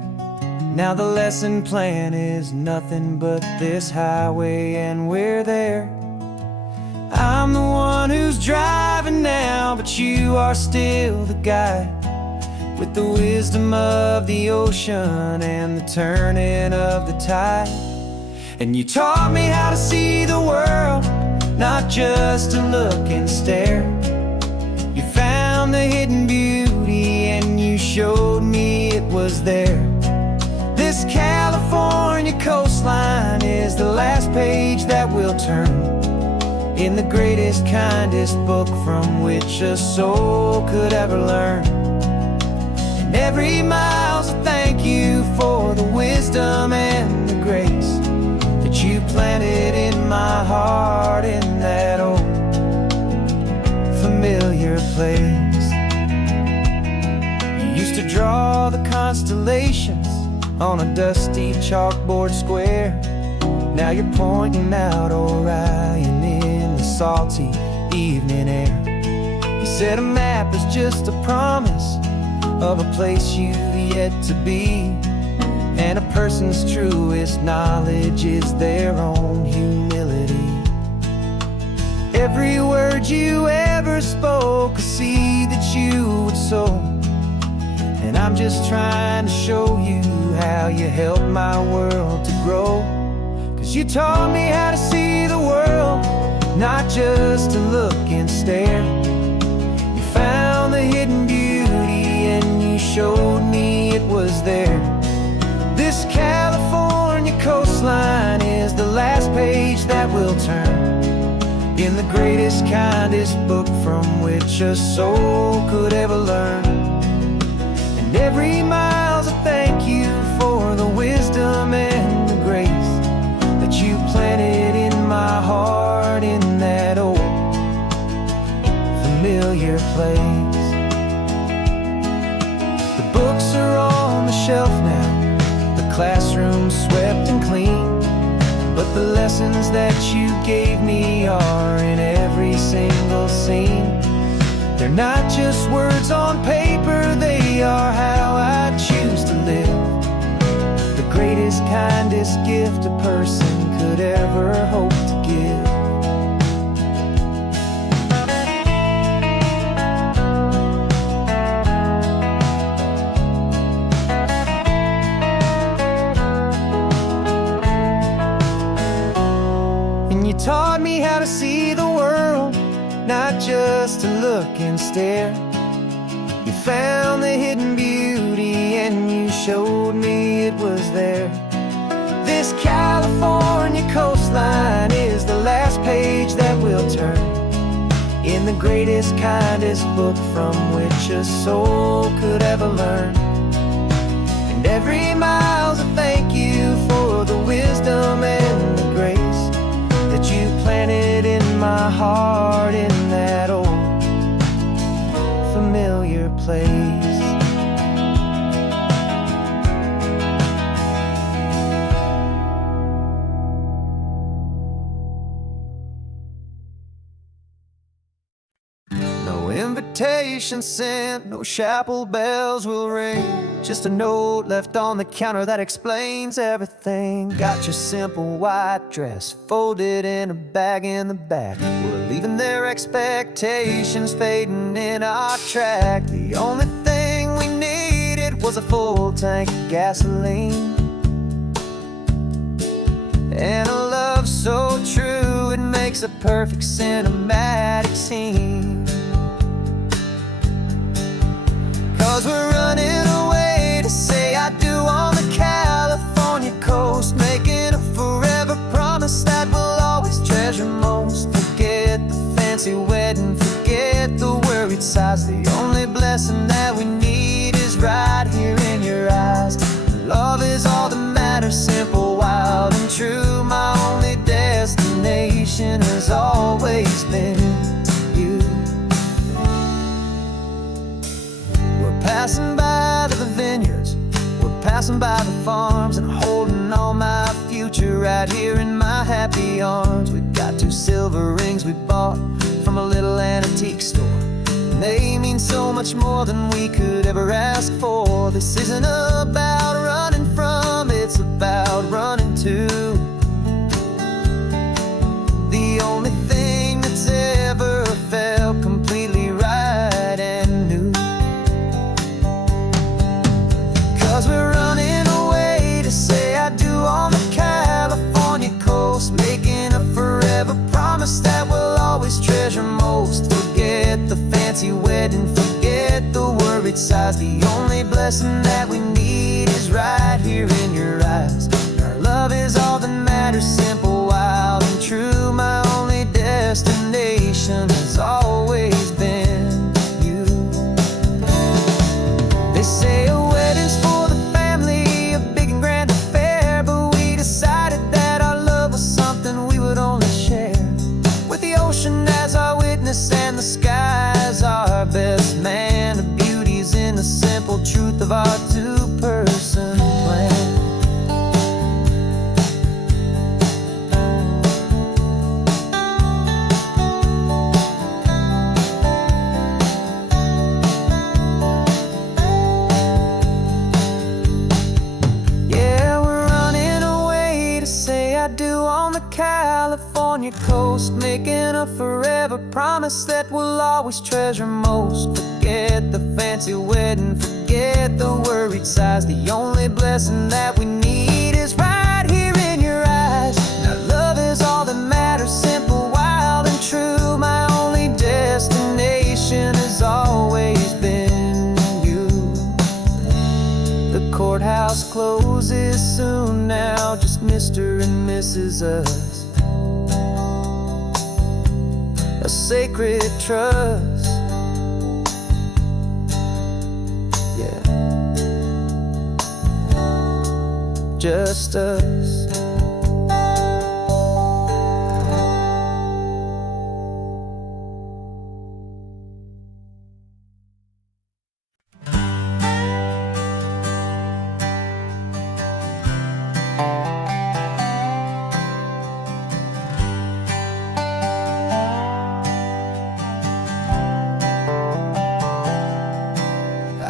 Now the lesson plan is nothing but this highway, and we're there. I'm the one who's driving now, but you are still the guide, with the wisdom of the ocean and the turning of the tide. And you taught me how to see the world, not just to look and stare. You found the hidden beauty and you showed me it was there. This California coastline is the last page that we'll turn in the greatest, kindest book from which a soul could ever learn. And every mile's a thank you for the wisdom and the grace that you planted in my heart in that old familiar place. You used to draw the constellations on a dusty chalkboard square. Now you're pointing out Orion in the salty evening air. You said a map is just a promise of a place you've yet to be, and a person's truest knowledge is their own humility. Every word you ever spoke, a seed that you would sow, and I'm just trying to show you how you helped my world to grow. 'Cause you taught me how to see the world, not just to look and stare. You found the hidden beauty and you showed me it was there. This California coastline is the last page that we'll turn in the greatest, kindest book from which a soul could ever learn. And every mile's a thank you for the wisdom and the grace that you planted in my heart in that old familiar place. The books are on the shelf now, the classroom swept and clean, but the lessons that you gave me are in every single scene. They're not just words on paper, they are how I choose to live. The greatest, kindest gift a person could ever hope to give. just to look and stare. You found the hidden beauty and you showed me it was there. This California coastline is the last page that we'll turn in the greatest, kindest book from which a soul could ever learn. And every mile's a thank you for the wisdom and the grace that you planted in my heart in that old familiar place. No invitation sent, no chapel bells will ring, just a note left on the counter that explains everything. Got your simple white dress folded in a bag in the back. We're leaving their expectations fading in our track. The only thing we needed was a full tank of gasoline and a love so true it makes a perfect cinematic scene. 'Cause we're running away to say I do on the California coast, making a forever promise that we'll always treasure most. Forget the fancy wedding, forget the worried sighs. The only blessing that we need is right here in your eyes. Love is all that matters, simple, wild, and true. My only destination has always been you. We're passing by the vineyards, we're passing by the farms, and holding on my future right here in my happy arms. We've got 2 silver rings we bought from a little antique store, and they mean so much more than we could ever ask for. This isn't about running from, it's about running to the only thing that's ever felt completely right and new. 'Cause we're running away to say I do on the California coast, making a forever promise that we'll always treasure most. Forget the fancy wedding, forget the worried sighs. The only blessing that we need is right here in your eyes. Our love is all that matters, simple, wild, and true. My only destination has always been you. They say a wedding's for the family, a big and grand affair, but we decided that our love was something we would only share with the ocean as our witness and the sky as our best man. The beauty's in the simple truth of our 2-person plan. Yeah, we're running away to say I do on the California coast, making a forever promise that we'll always treasure most. Forget the fancy wedding, forget the worried sighs. The only blessing that we need is right here in your eyes. Now love is all that matters, simple, wild, and true. My only destination has always been you. The courthouse closes soon now, just Mr. and Mrs. Us. A sacred trust, yeah, just us.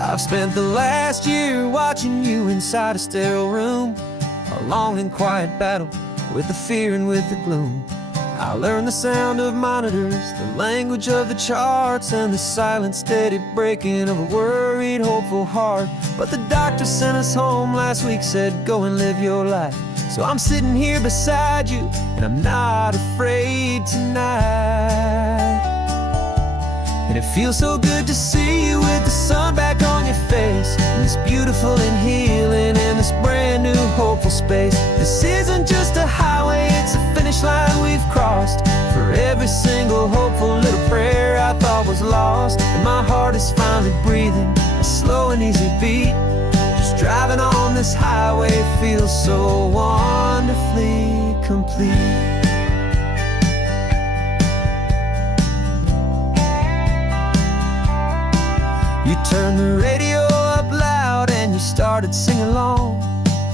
I've spent the last year watching you inside a sterile room, a long and quiet battle with the fear and with the gloom. I learned the sound of monitors, the language of the charts, and the silent, steady breaking of a worried, hopeful heart. But the doctor sent us home last week, said go and live your life. So I'm sitting here beside you, and I'm not afraid tonight. And it feels so good to see you with the sun back on your face, and this beautiful and healing in this brand new hopeful space. This isn't just a highway, it's a finish line we've crossed. For every single hopeful little prayer I thought was lost, and my heart is finally breathing a slow and easy beat. Just driving on this highway feels so wonderfully complete. You turned the radio up loud and you started singing along,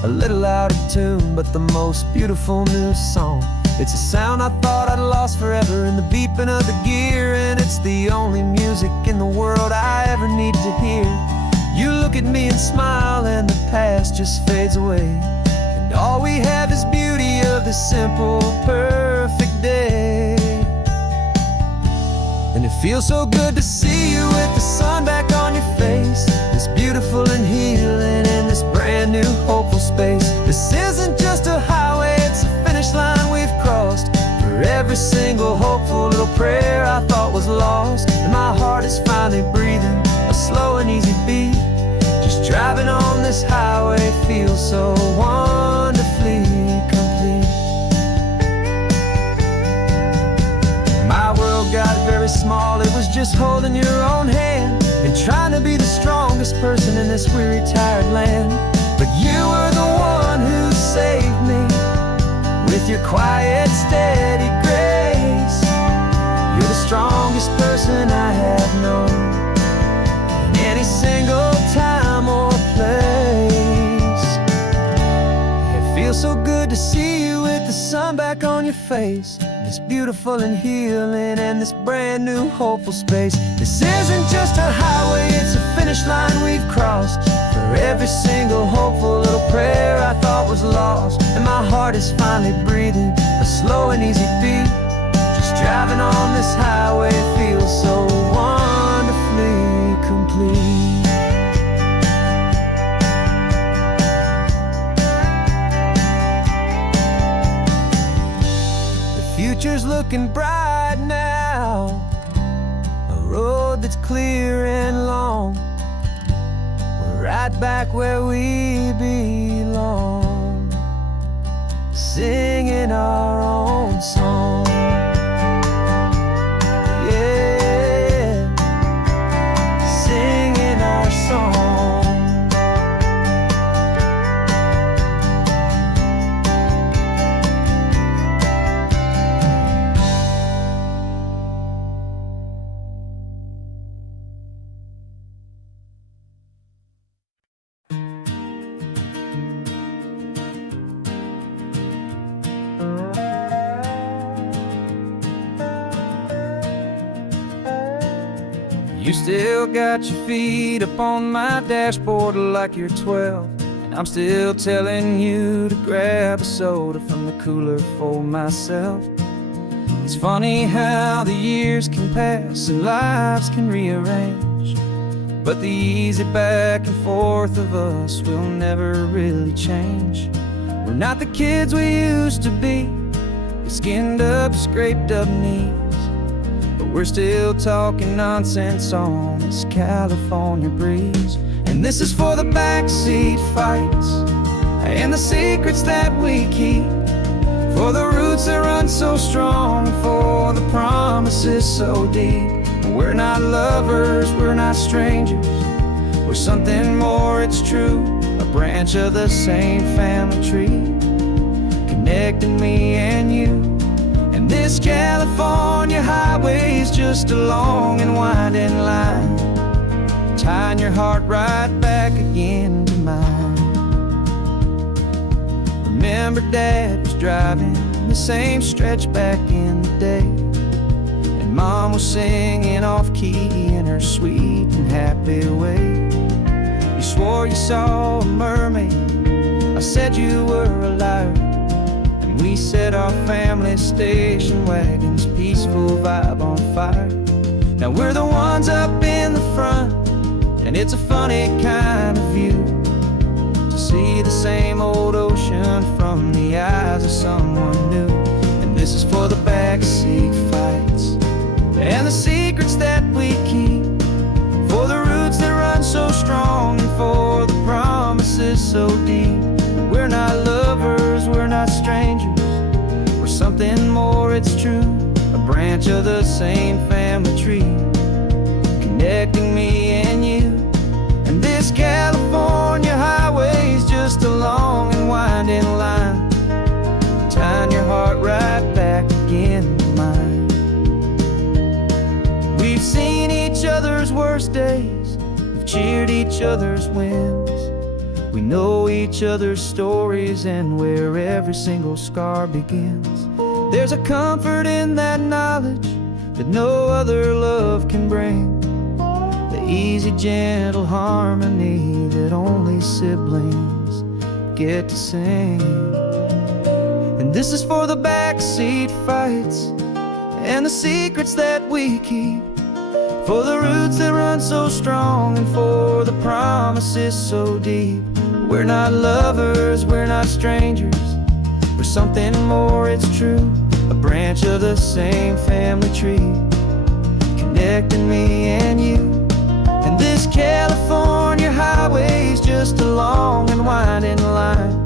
a little out of tune, but the most beautiful new song. It's a sound I thought I'd lost forever in the beeping of the gear, and it's the only music in the world I ever need to hear. You look at me and smile, and the past just fades away, and all we have is beauty of this simple, perfect day. And it feels so good to see you with the sun back on your face, this beautiful and healing in this brand new hopeful space. This isn't just a highway, it's a finish line we've crossed. For every single hopeful little prayer I thought was lost, and my heart is finally breathing a slow and easy beat. Just driving on this highway feels so wonderfully complete. My world got very small, it was just holding your own hand and trying to be the strongest person in this weary, tired land. But you were the one who saved me with your quiet, steady grace. You're the strongest person I have known in any single time or place. It feels so good to see you with the sun back on your face, this beautiful and healing and this brand new hopeful space. This isn't just a highway, it's a finish line we've crossed. For every single hopeful little prayer I thought was lost, and my heart is finally breathing a slow and easy beat. Just driving on this highway feels so wonderfully complete. Future's looking bright now, a road that's clear and long. We're right back where we belong, singing our own song. Yeah, singing our song. You still got your feet up on my dashboard like you're 12, and I'm still telling you to grab a soda from the cooler for myself. It's funny how the years can pass and lives can rearrange, but the easy back and forth of us will never really change. We're not the kids we used to be, with skinned up, scraped up knees, but we're still talking nonsense on this California breeze. And this is for the backseat fights and the secrets that we keep, for the roots that run so strong, for the promises so deep. We're not lovers, we're not strangers, we're something more, it's true. A branch of the same family tree, connecting me and you. And this California highway is just a long and winding line, tying your heart right back again to mine. Remember Dad was driving the same stretch back in the day, and Mom was singing off-key in her sweet and happy way. You swore you saw a mermaid, I said you were a liar, and we set our family station wagon's peaceful vibe on fire. Now we're the ones up in the front, and it's a funny kind of view to see the same old ocean from the eyes of someone new. And this is for the backseat fights and the secrets that we keep, more it's true. A branch of the same family tree, connecting me and you. And this California highway's just a long and winding line, tying your heart right back again to mine. We've seen each other's worst days, we've cheered each other's wins. We know each other's stories and where every single scar begins. There's a comfort in that knowledge that no other love can bring, the easy, gentle harmony that only siblings get to sing. And this is for the backseat fights and the secrets that we keep, for the roots that run so strong and for the promises so deep. We're not lovers, we're not strangers, we're something more, it's true. A branch of the same family tree, connecting me and you. And this California highway's just a long and winding line,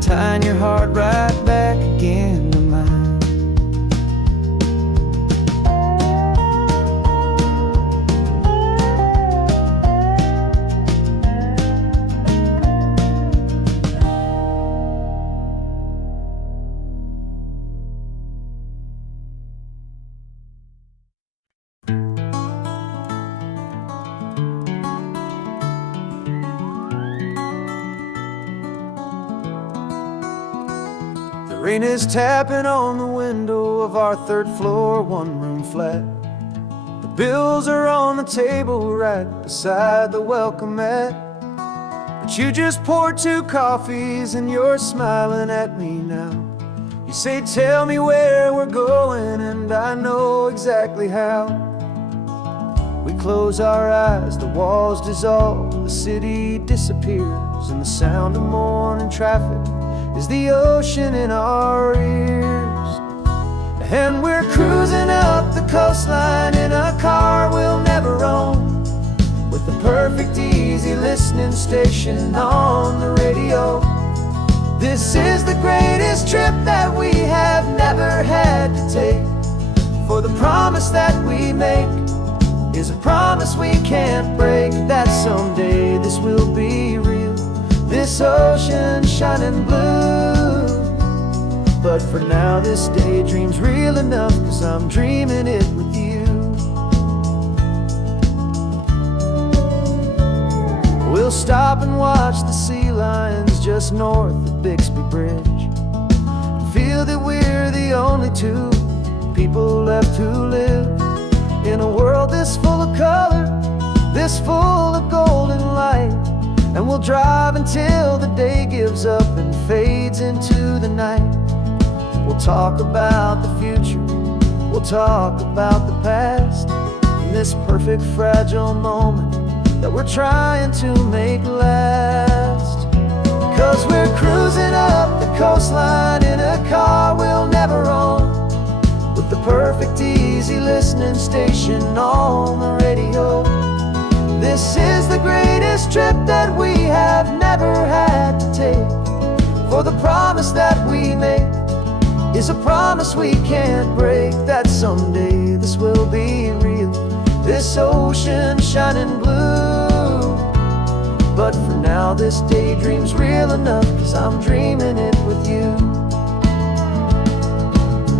tying your heart right back again to mine. Rain is tapping on the window of our third floor, one-room flat. The bills are on the table right beside the welcome mat. But you just poured 2 coffees and you're smiling at me now. You say, tell me where we're going, and I know exactly how. We close our eyes, the walls dissolve, the city disappears, and the sound of morning traffic is the ocean in our ears. And we're cruising up the coastline in a car we'll never own, with the perfect easy listening station on the radio. This is the greatest trip that we have never had to take, for the promise that we make is a promise we can't break, that someday this will be real, this ocean shining blue. But for now this daydream's real enough, 'cause I'm dreaming it with you. We'll stop and watch the sea lions just north of Bixby Bridge, and feel that we're the only 2 people left who live in a world this full of color, this full of golden light. And we'll drive until the day gives up and fades into the night. We'll talk about the future, we'll talk about the past, in this perfect fragile moment that we're trying to make last. 'Cause we're cruising up the coastline in a car we'll never own, with the perfect easy listening station on the radio. This is the greatest trip that we have never had to take, for the promise that we make is a promise we can't break, that someday this will be real, this ocean shining blue. But for now this daydream's real enough, 'cause I'm dreaming it with you.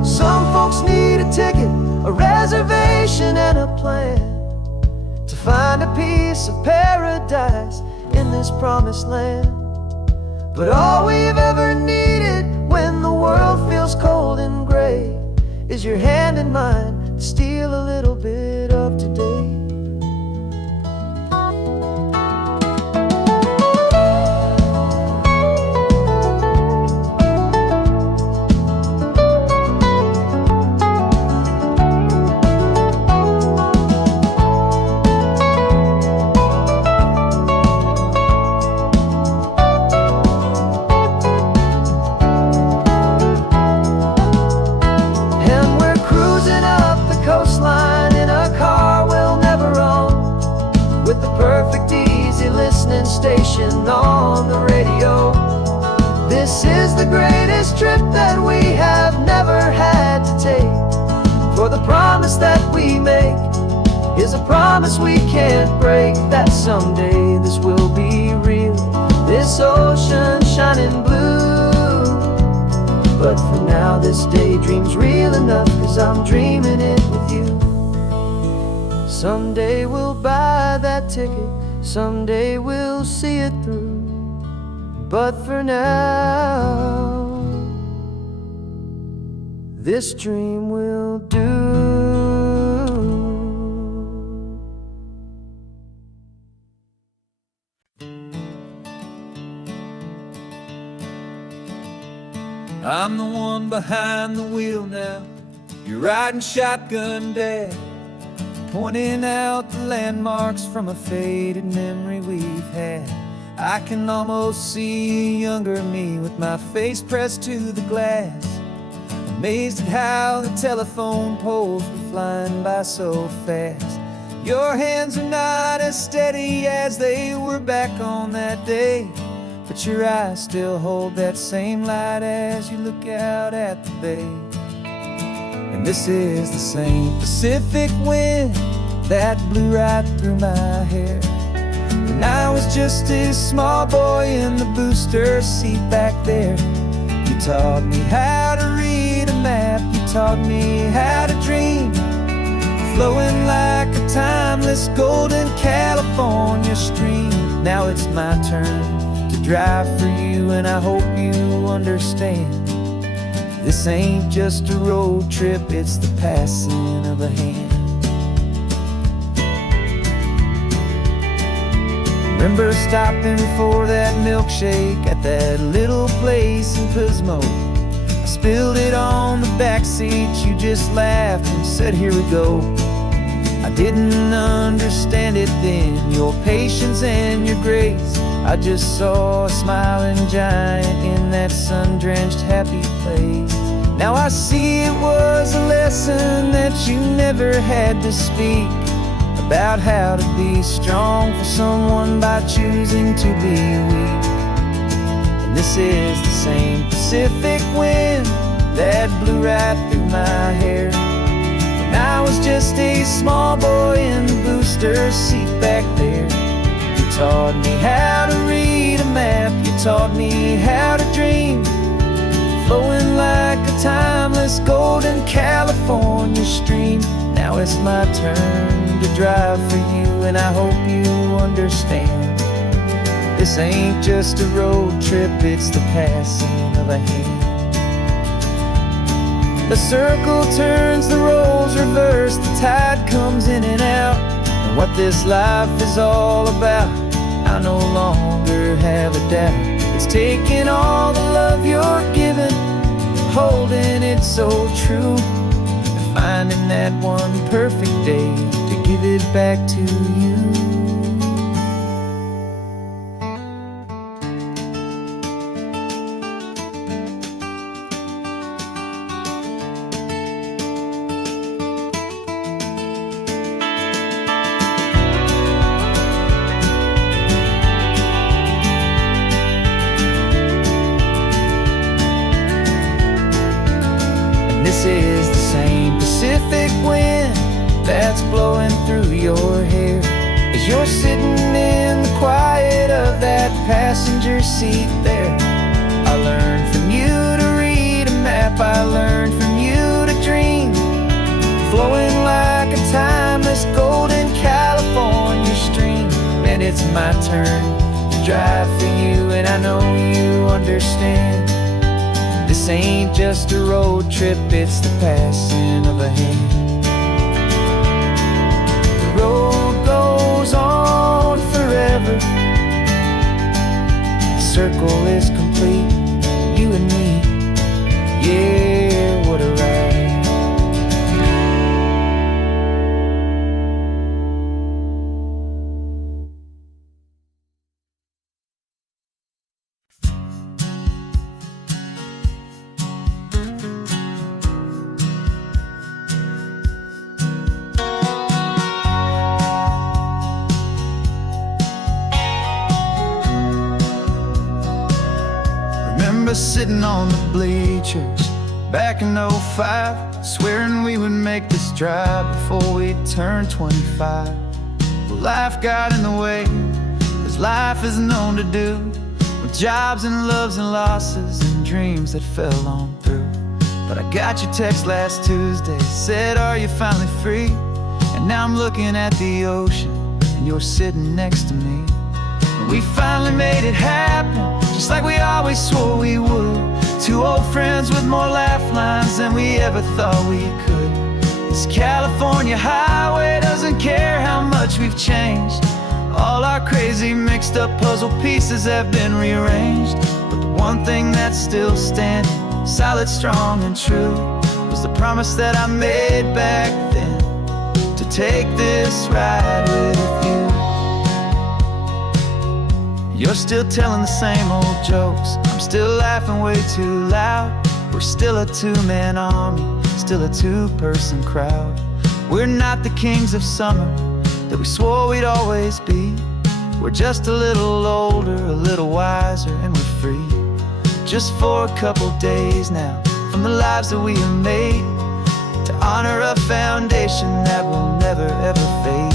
Some folks need a ticket, a reservation and a plan, to find a piece of paradise in this promised land. But all we've ever needed when the world feels cold and gray is your hand in mine to steal a little bit of today. Coastline in a car promise we can't break, that someday this will be real, this ocean shining blue. But for now this daydream's real enough, 'cause I'm dreaming it with you. Someday we'll buy that ticket, someday we'll see it through. But for now, this dream will do. I'm the one behind the wheel now. You're riding shotgun, Dad, pointing out the landmarks from a faded memory we've had. I can almost see a younger me with my face pressed to the glass, amazed at how the telephone poles were flying by so fast. Your hands are not as steady as they were back on that day, but your eyes still hold that same light as you look out at the bay. And this is the same Pacific wind that blew right through my hair when I was just a small boy in the booster seat back there. You taught me how to read a map, you taught me how to dream, flowing like a timeless golden California stream. Now it's my turn to drive for you, and I hope you understand. This ain't just a road trip, it's the passing of a hand. Remember stopping for that milkshake at that little place in Pismo? I spilled it on the back seat, you just laughed and said, "Here we go." I didn't understand it then, your patience and your grace. I just saw a smiling giant in that sun-drenched happy place. Now I see it was a lesson that you never had to speak, about how to be strong for someone by choosing to be weak. And this is the same Pacific wind that blew right through my hair when I was just a small boy in the booster seat back there. You taught me how to read a map, you taught me how to dream, flowing like a timeless golden California stream. Now it's my turn to drive for you, and I hope you understand. This ain't just a road trip, it's the passing of a hand. The circle turns, the roles reverse, the tide comes in and out. And what this life is all about, I no longer have a doubt. It's taking all the love you're giving, holding it so true, and finding that one perfect day to give it back to you. This is the same Pacific wind that's blowing through your hair as you're sitting in the quiet of that passenger seat there. I learned from you to read a map, I learned from you to dream, flowing like a timeless golden California stream. And it's my turn to drive for you, and I know you understand. This ain't just a road trip, it's the passing of a hand. The road goes on forever, the circle is complete, you and me, yeah, what a ride. Remember sitting on the bleachers back in '05, swearing we would make this drive before we turned 25. life got in the way, as life is known to do, with jobs and loves and losses and dreams that fell on through. But I got your text last Tuesday, said, are you finally free? And now I'm looking at the ocean, and you're sitting next to me. And we finally made it happen, just like we always swore we would. Two old friends with more laugh lines than we ever thought we could. This California highway doesn't care how much we've changed. All our crazy mixed up puzzle pieces have been rearranged. But the one thing that's still standing, solid, strong, and true, was the promise that I made back then, to take this ride with you. You're still telling the same old jokes, I'm still laughing way too loud. We're still a two-man army, still a two-person crowd. We're not the kings of summer that we swore we'd always be. We're just a little older, a little wiser, and we're free. Just for a couple days now, from the lives that we have made, to honor a foundation that will never ever fade.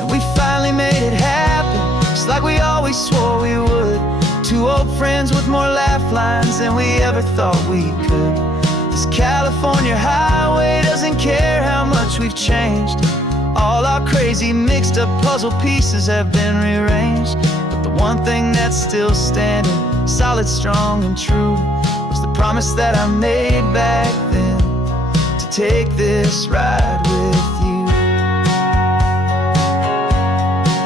And we finally made it happen, just like we always swore we would. Two old friends with more laugh lines than we ever thought we could. This California highway doesn't care how much we've changed. All our crazy mixed up puzzle pieces have been rearranged. But the one thing that's still standing, solid, strong, and true, was the promise that I made back then, to take this ride with you.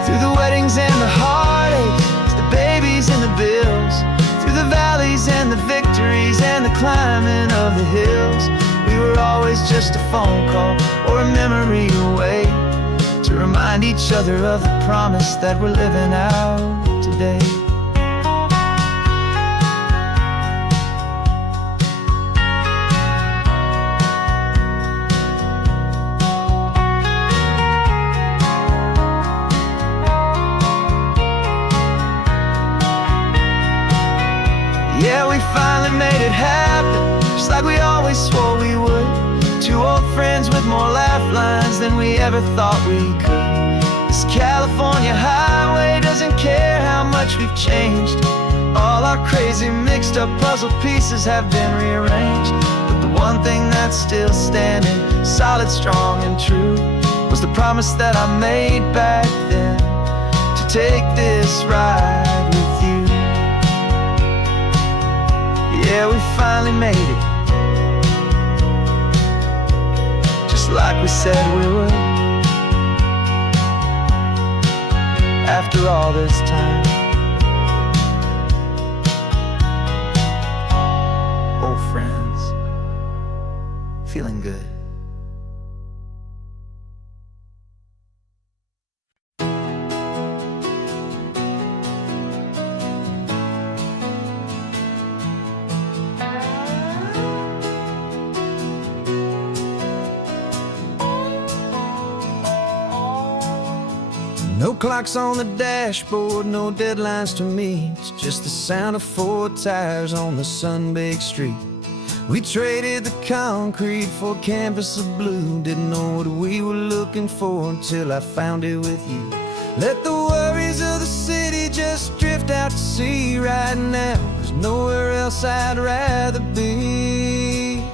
Through the weddings and the heartaches, the babies and the bills, through the valleys and the victories and the climbing of the hills, we were always just a phone call or a memory away, to remind each other of the promise that we're living out today. Yeah, we finally made it happen, just like we always swore we would. Two old friends with more laugh lines than we ever thought we could. This California highway doesn't care how much we've changed. All our crazy mixed up puzzle pieces have been rearranged. But the one thing that's still standing, solid, strong, and true, was the promise that I made back then, to take this ride with you. Yeah, we finally made it, just like we said we would. After all this time, old friends, feeling good. No clocks on the dashboard, no deadlines to meet. It's just the sound of 4 tires on the sun-baked street. We traded the concrete for a canvas of blue. Didn't know what we were looking for until I found it with you. Let the worries of the city just drift out to sea right now. There's nowhere else I'd rather be,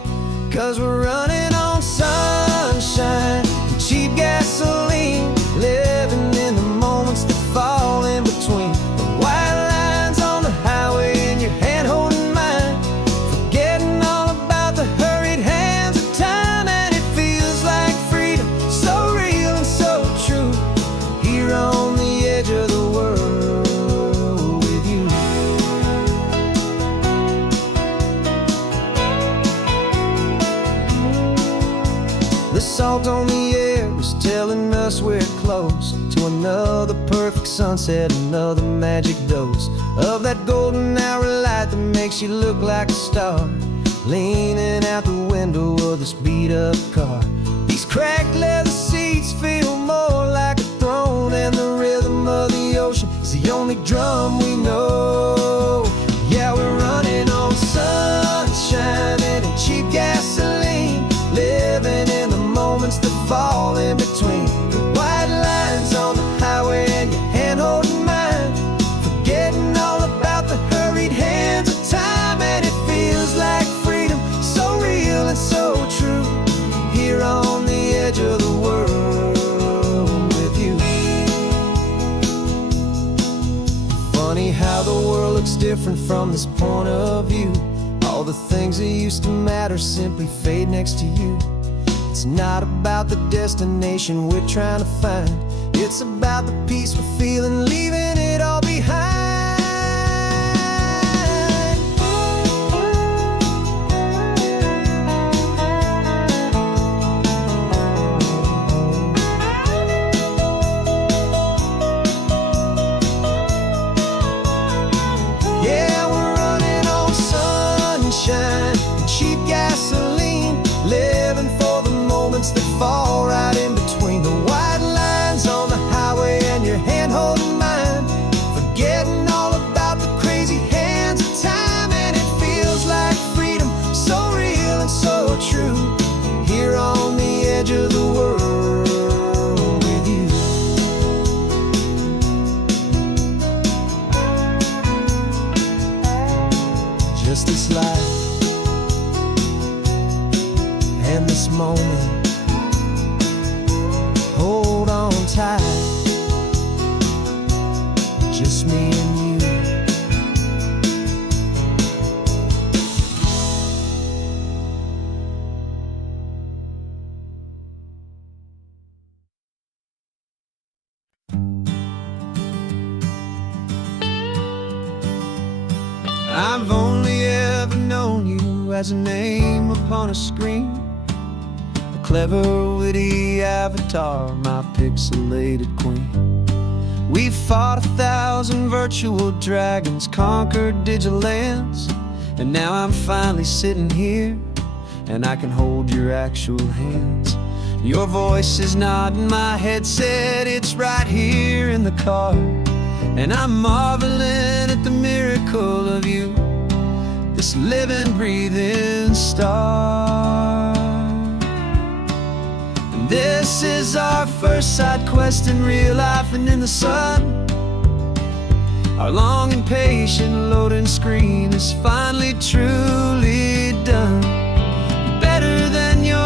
'cause we're running on sunshine and cheap gasoline, living in the moments that fall in between. The white lines on the highway and your hand holding mine, forgetting all about the hurried hands of time. And it feels like freedom, so real and so true, here on the edge of the world with you. The salt on the air is telling us we're close to another perfect sunset, another magic dose of that golden hour light that makes you look like a star, leaning out the window of this beat-up car. These cracked leather seats feel more like a throne, and the rhythm of the ocean is the only drum we know. Yeah, we're running on sunshine and cheap gasoline, living in the moments that fall in between. The white lines on the highway looks different from this point of view. All the things that used to matter simply fade next to you. It's not about the destination we're trying to find. It's about the peace we're feeling, leaving it all behind. Yeah, we're running on sunshine and cheap gasoline, living for the moments that fall right in between the white lines on the highway and your hand holding mine, forgetting all about the crazy hands of time. And it feels like freedom, so real and so true, here on the edge of the world with you. Just this life and this moment, hold on tight, just me and you. I've only ever known you as a name upon a screen, a clever, witty avatar, my pixelated queen. We've fought 1,000 virtual dragons, conquered digital lands, and now I'm finally sitting here, and I can hold your actual hands. Your voice is not in my headset, it's right here in the car, and I'm marveling at the miracle of you, this living, breathing star. And this is our first side quest in real life and in the sun. Our long and patient loading screen is finally truly done. Better than your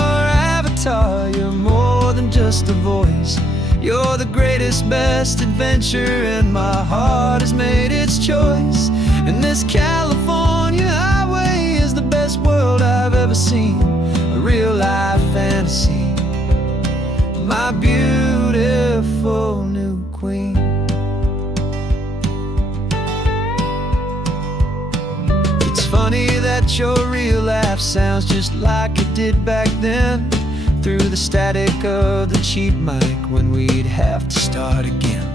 avatar, you're more than just a voice. You're the greatest, best adventure, and my heart has made its choice. And this California highway is the best world I've ever seen, a real life fantasy, my beautiful new queen. It's funny that your real life sounds just like it did back then, through the static of the cheap mic when we'd have to start again,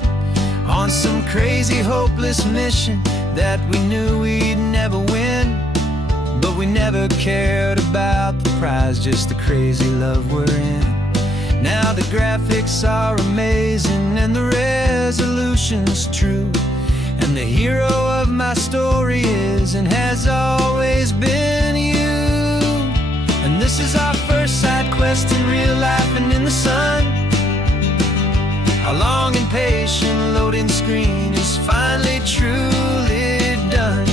on some crazy hopeless mission that we knew we'd never win. But we never cared about the prize, just the crazy love we're in. Now the graphics are amazing and the resolution's true, and the hero of my story is and has always been you. And this is our first side quest in real life and in the sun. Our long and patient loading screen is finally truly done.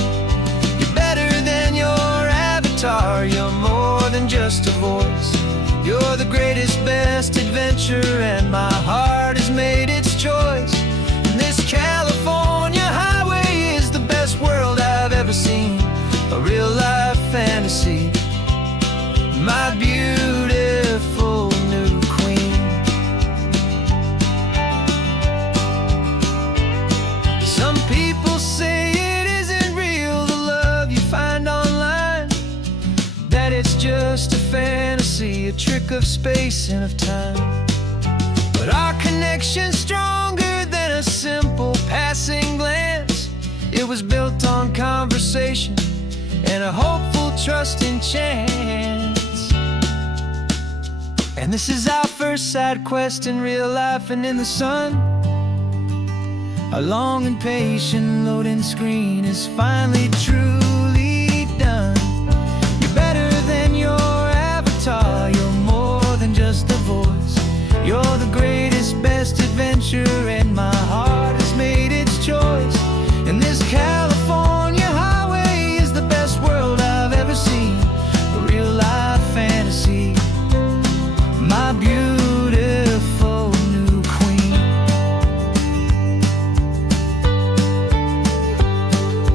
You're better than your avatar, you're more than just a voice. You're the greatest, best adventure, and my heart has made its choice. And this California highway is the best world I've ever seen, a real life fantasy, my beautiful new queen. Some people say it isn't real, the love you find online, that it's just a fantasy, a trick of space and of time. But our connection's stronger than a simple passing glance. It was built on conversation and a hopeful, trusting chance. And this is our first side quest in real life and in the sun. Our long and patient loading screen is finally truly done. You're better than your avatar, you're more than just a voice. You're the greatest, best adventure, and my heart has made its choice. And this California highway is the best world I've ever seen, a real life fantasy, my beautiful new queen.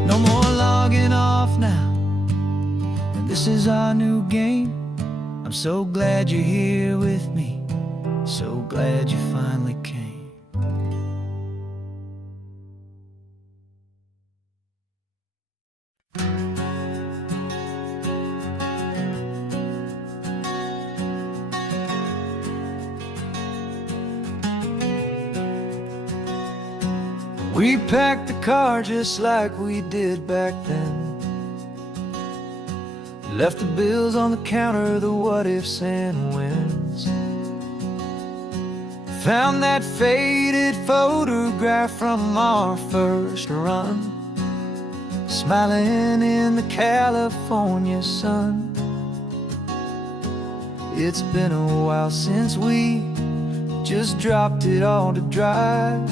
No more So glad you're here with me, so glad you finally came. We packed the car just like we did back then. Left the bills on the counter, the what ifs and whens. Found that faded photograph from our first run, smiling in the California sun. It's been a while since we just dropped it all to drive.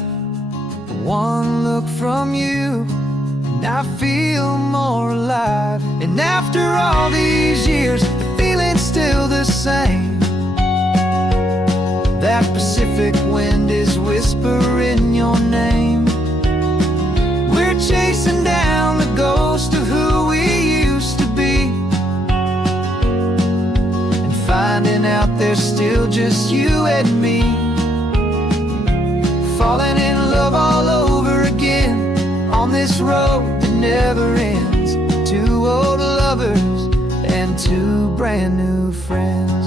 One look from you and I feel more alive. And after all these years, the feeling's still the same. That Pacific wind is whispering your name. We're chasing down the ghost of who we used to be, and finding out there's still just you and me. Falling in love all over again on this road that never ends. Two old lovers and two brand new friends.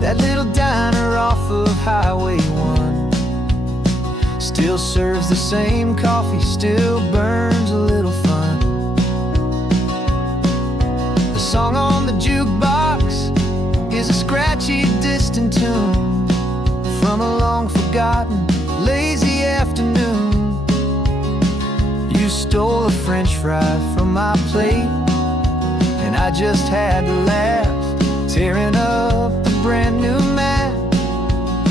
That little diner off of Highway 1 still serves the same coffee, still burns a little fun. The song on the jukebox is a scratchy, distant tune from a long-forgotten, lazy afternoon. You stole a French fry from my plate, and I just had to laugh, tearing up the brand new map.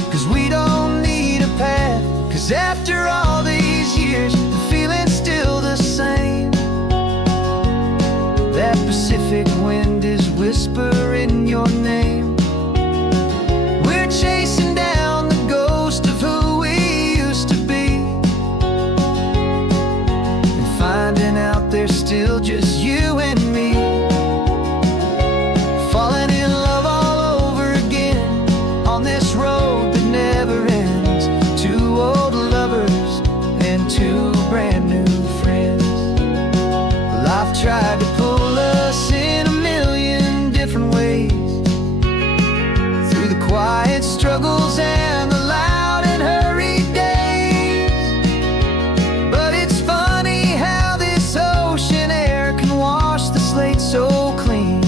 'Cause we don't need a path, 'cause after all these years, the feeling's still the same. That Pacific wind is whispering your name. We're chasing down the ghost of who we used to be, and finding out there's still just you and me. Falling in love all over again on this road that never ends. Two old lovers and two brand new friends. Life tried to pull us in a million different ways, through the quiet struggles and the loud and hurried days. But it's funny how this ocean air can wash the slate so clean,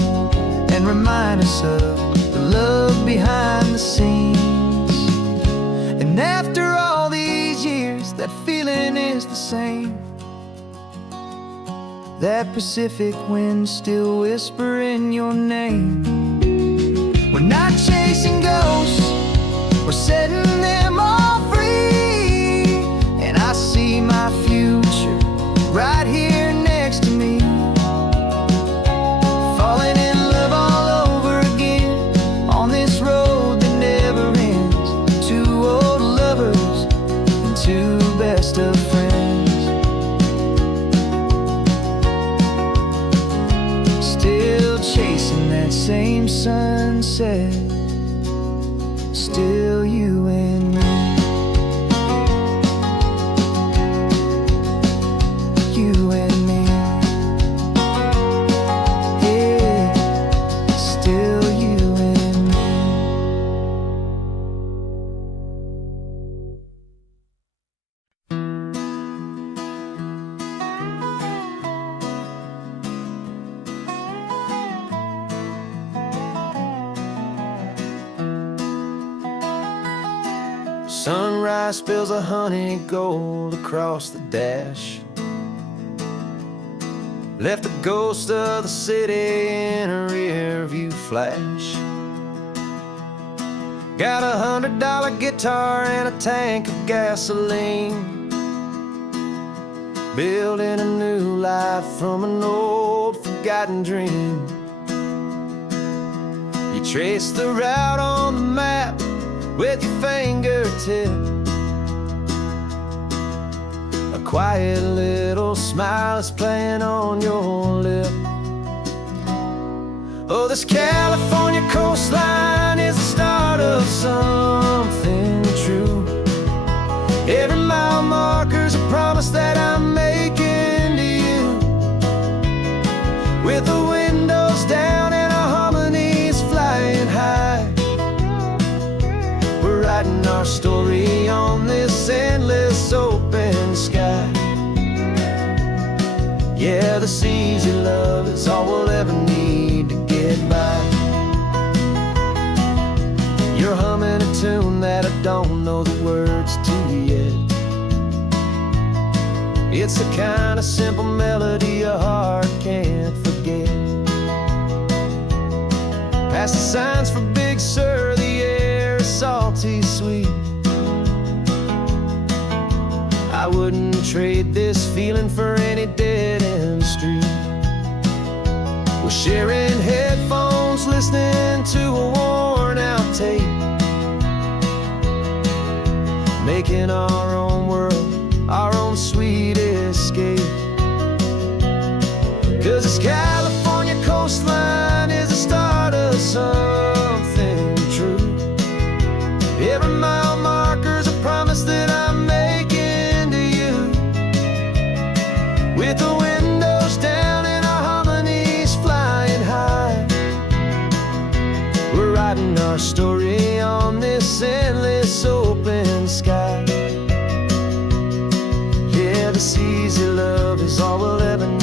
and remind us of the love behind the scenes. And after all these years, that feeling is the same. That Pacific wind still whispering your name. We're not chasing ghosts, we're setting them all free. And I see my future right here next to me. Falling in love all over again on this road that never ends. Two old lovers and two best of friends. Still chasing that same sunset, still you and me. You and me. Yeah, still you and me. Sunrise spills a honey gold across the dash. Left the ghost of the city in a rear view flash. Got a $100 guitar and a tank of gasoline, building a new life from an old forgotten dream. You trace the route on the map with your fingertip, quiet little smile is playing on your lip. Oh, this California coastline is the start of something true. Every mile marker's a promise that I'm making to you. With the windows down and our harmonies flying high, we're writing our story on this endless open sky. Yeah, this easy love is all we'll ever need to get by. You're humming a tune that I don't know the words to yet. It's the kind of simple melody your heart can't forget. Past the signs for Big Sur, the air is salty sweet. I wouldn't trade this feeling for any dead-end street. We're sharing headphones, listening to a worn-out tape, making our own world, our own sweet escape. 'Cause this California coastline is the start of something true. Every mile marker's a promise that I'm making to you. With the windows down and our harmonies flying high, we're writing our story on this endless open sky. Yeah, this easy love is all we'll ever need.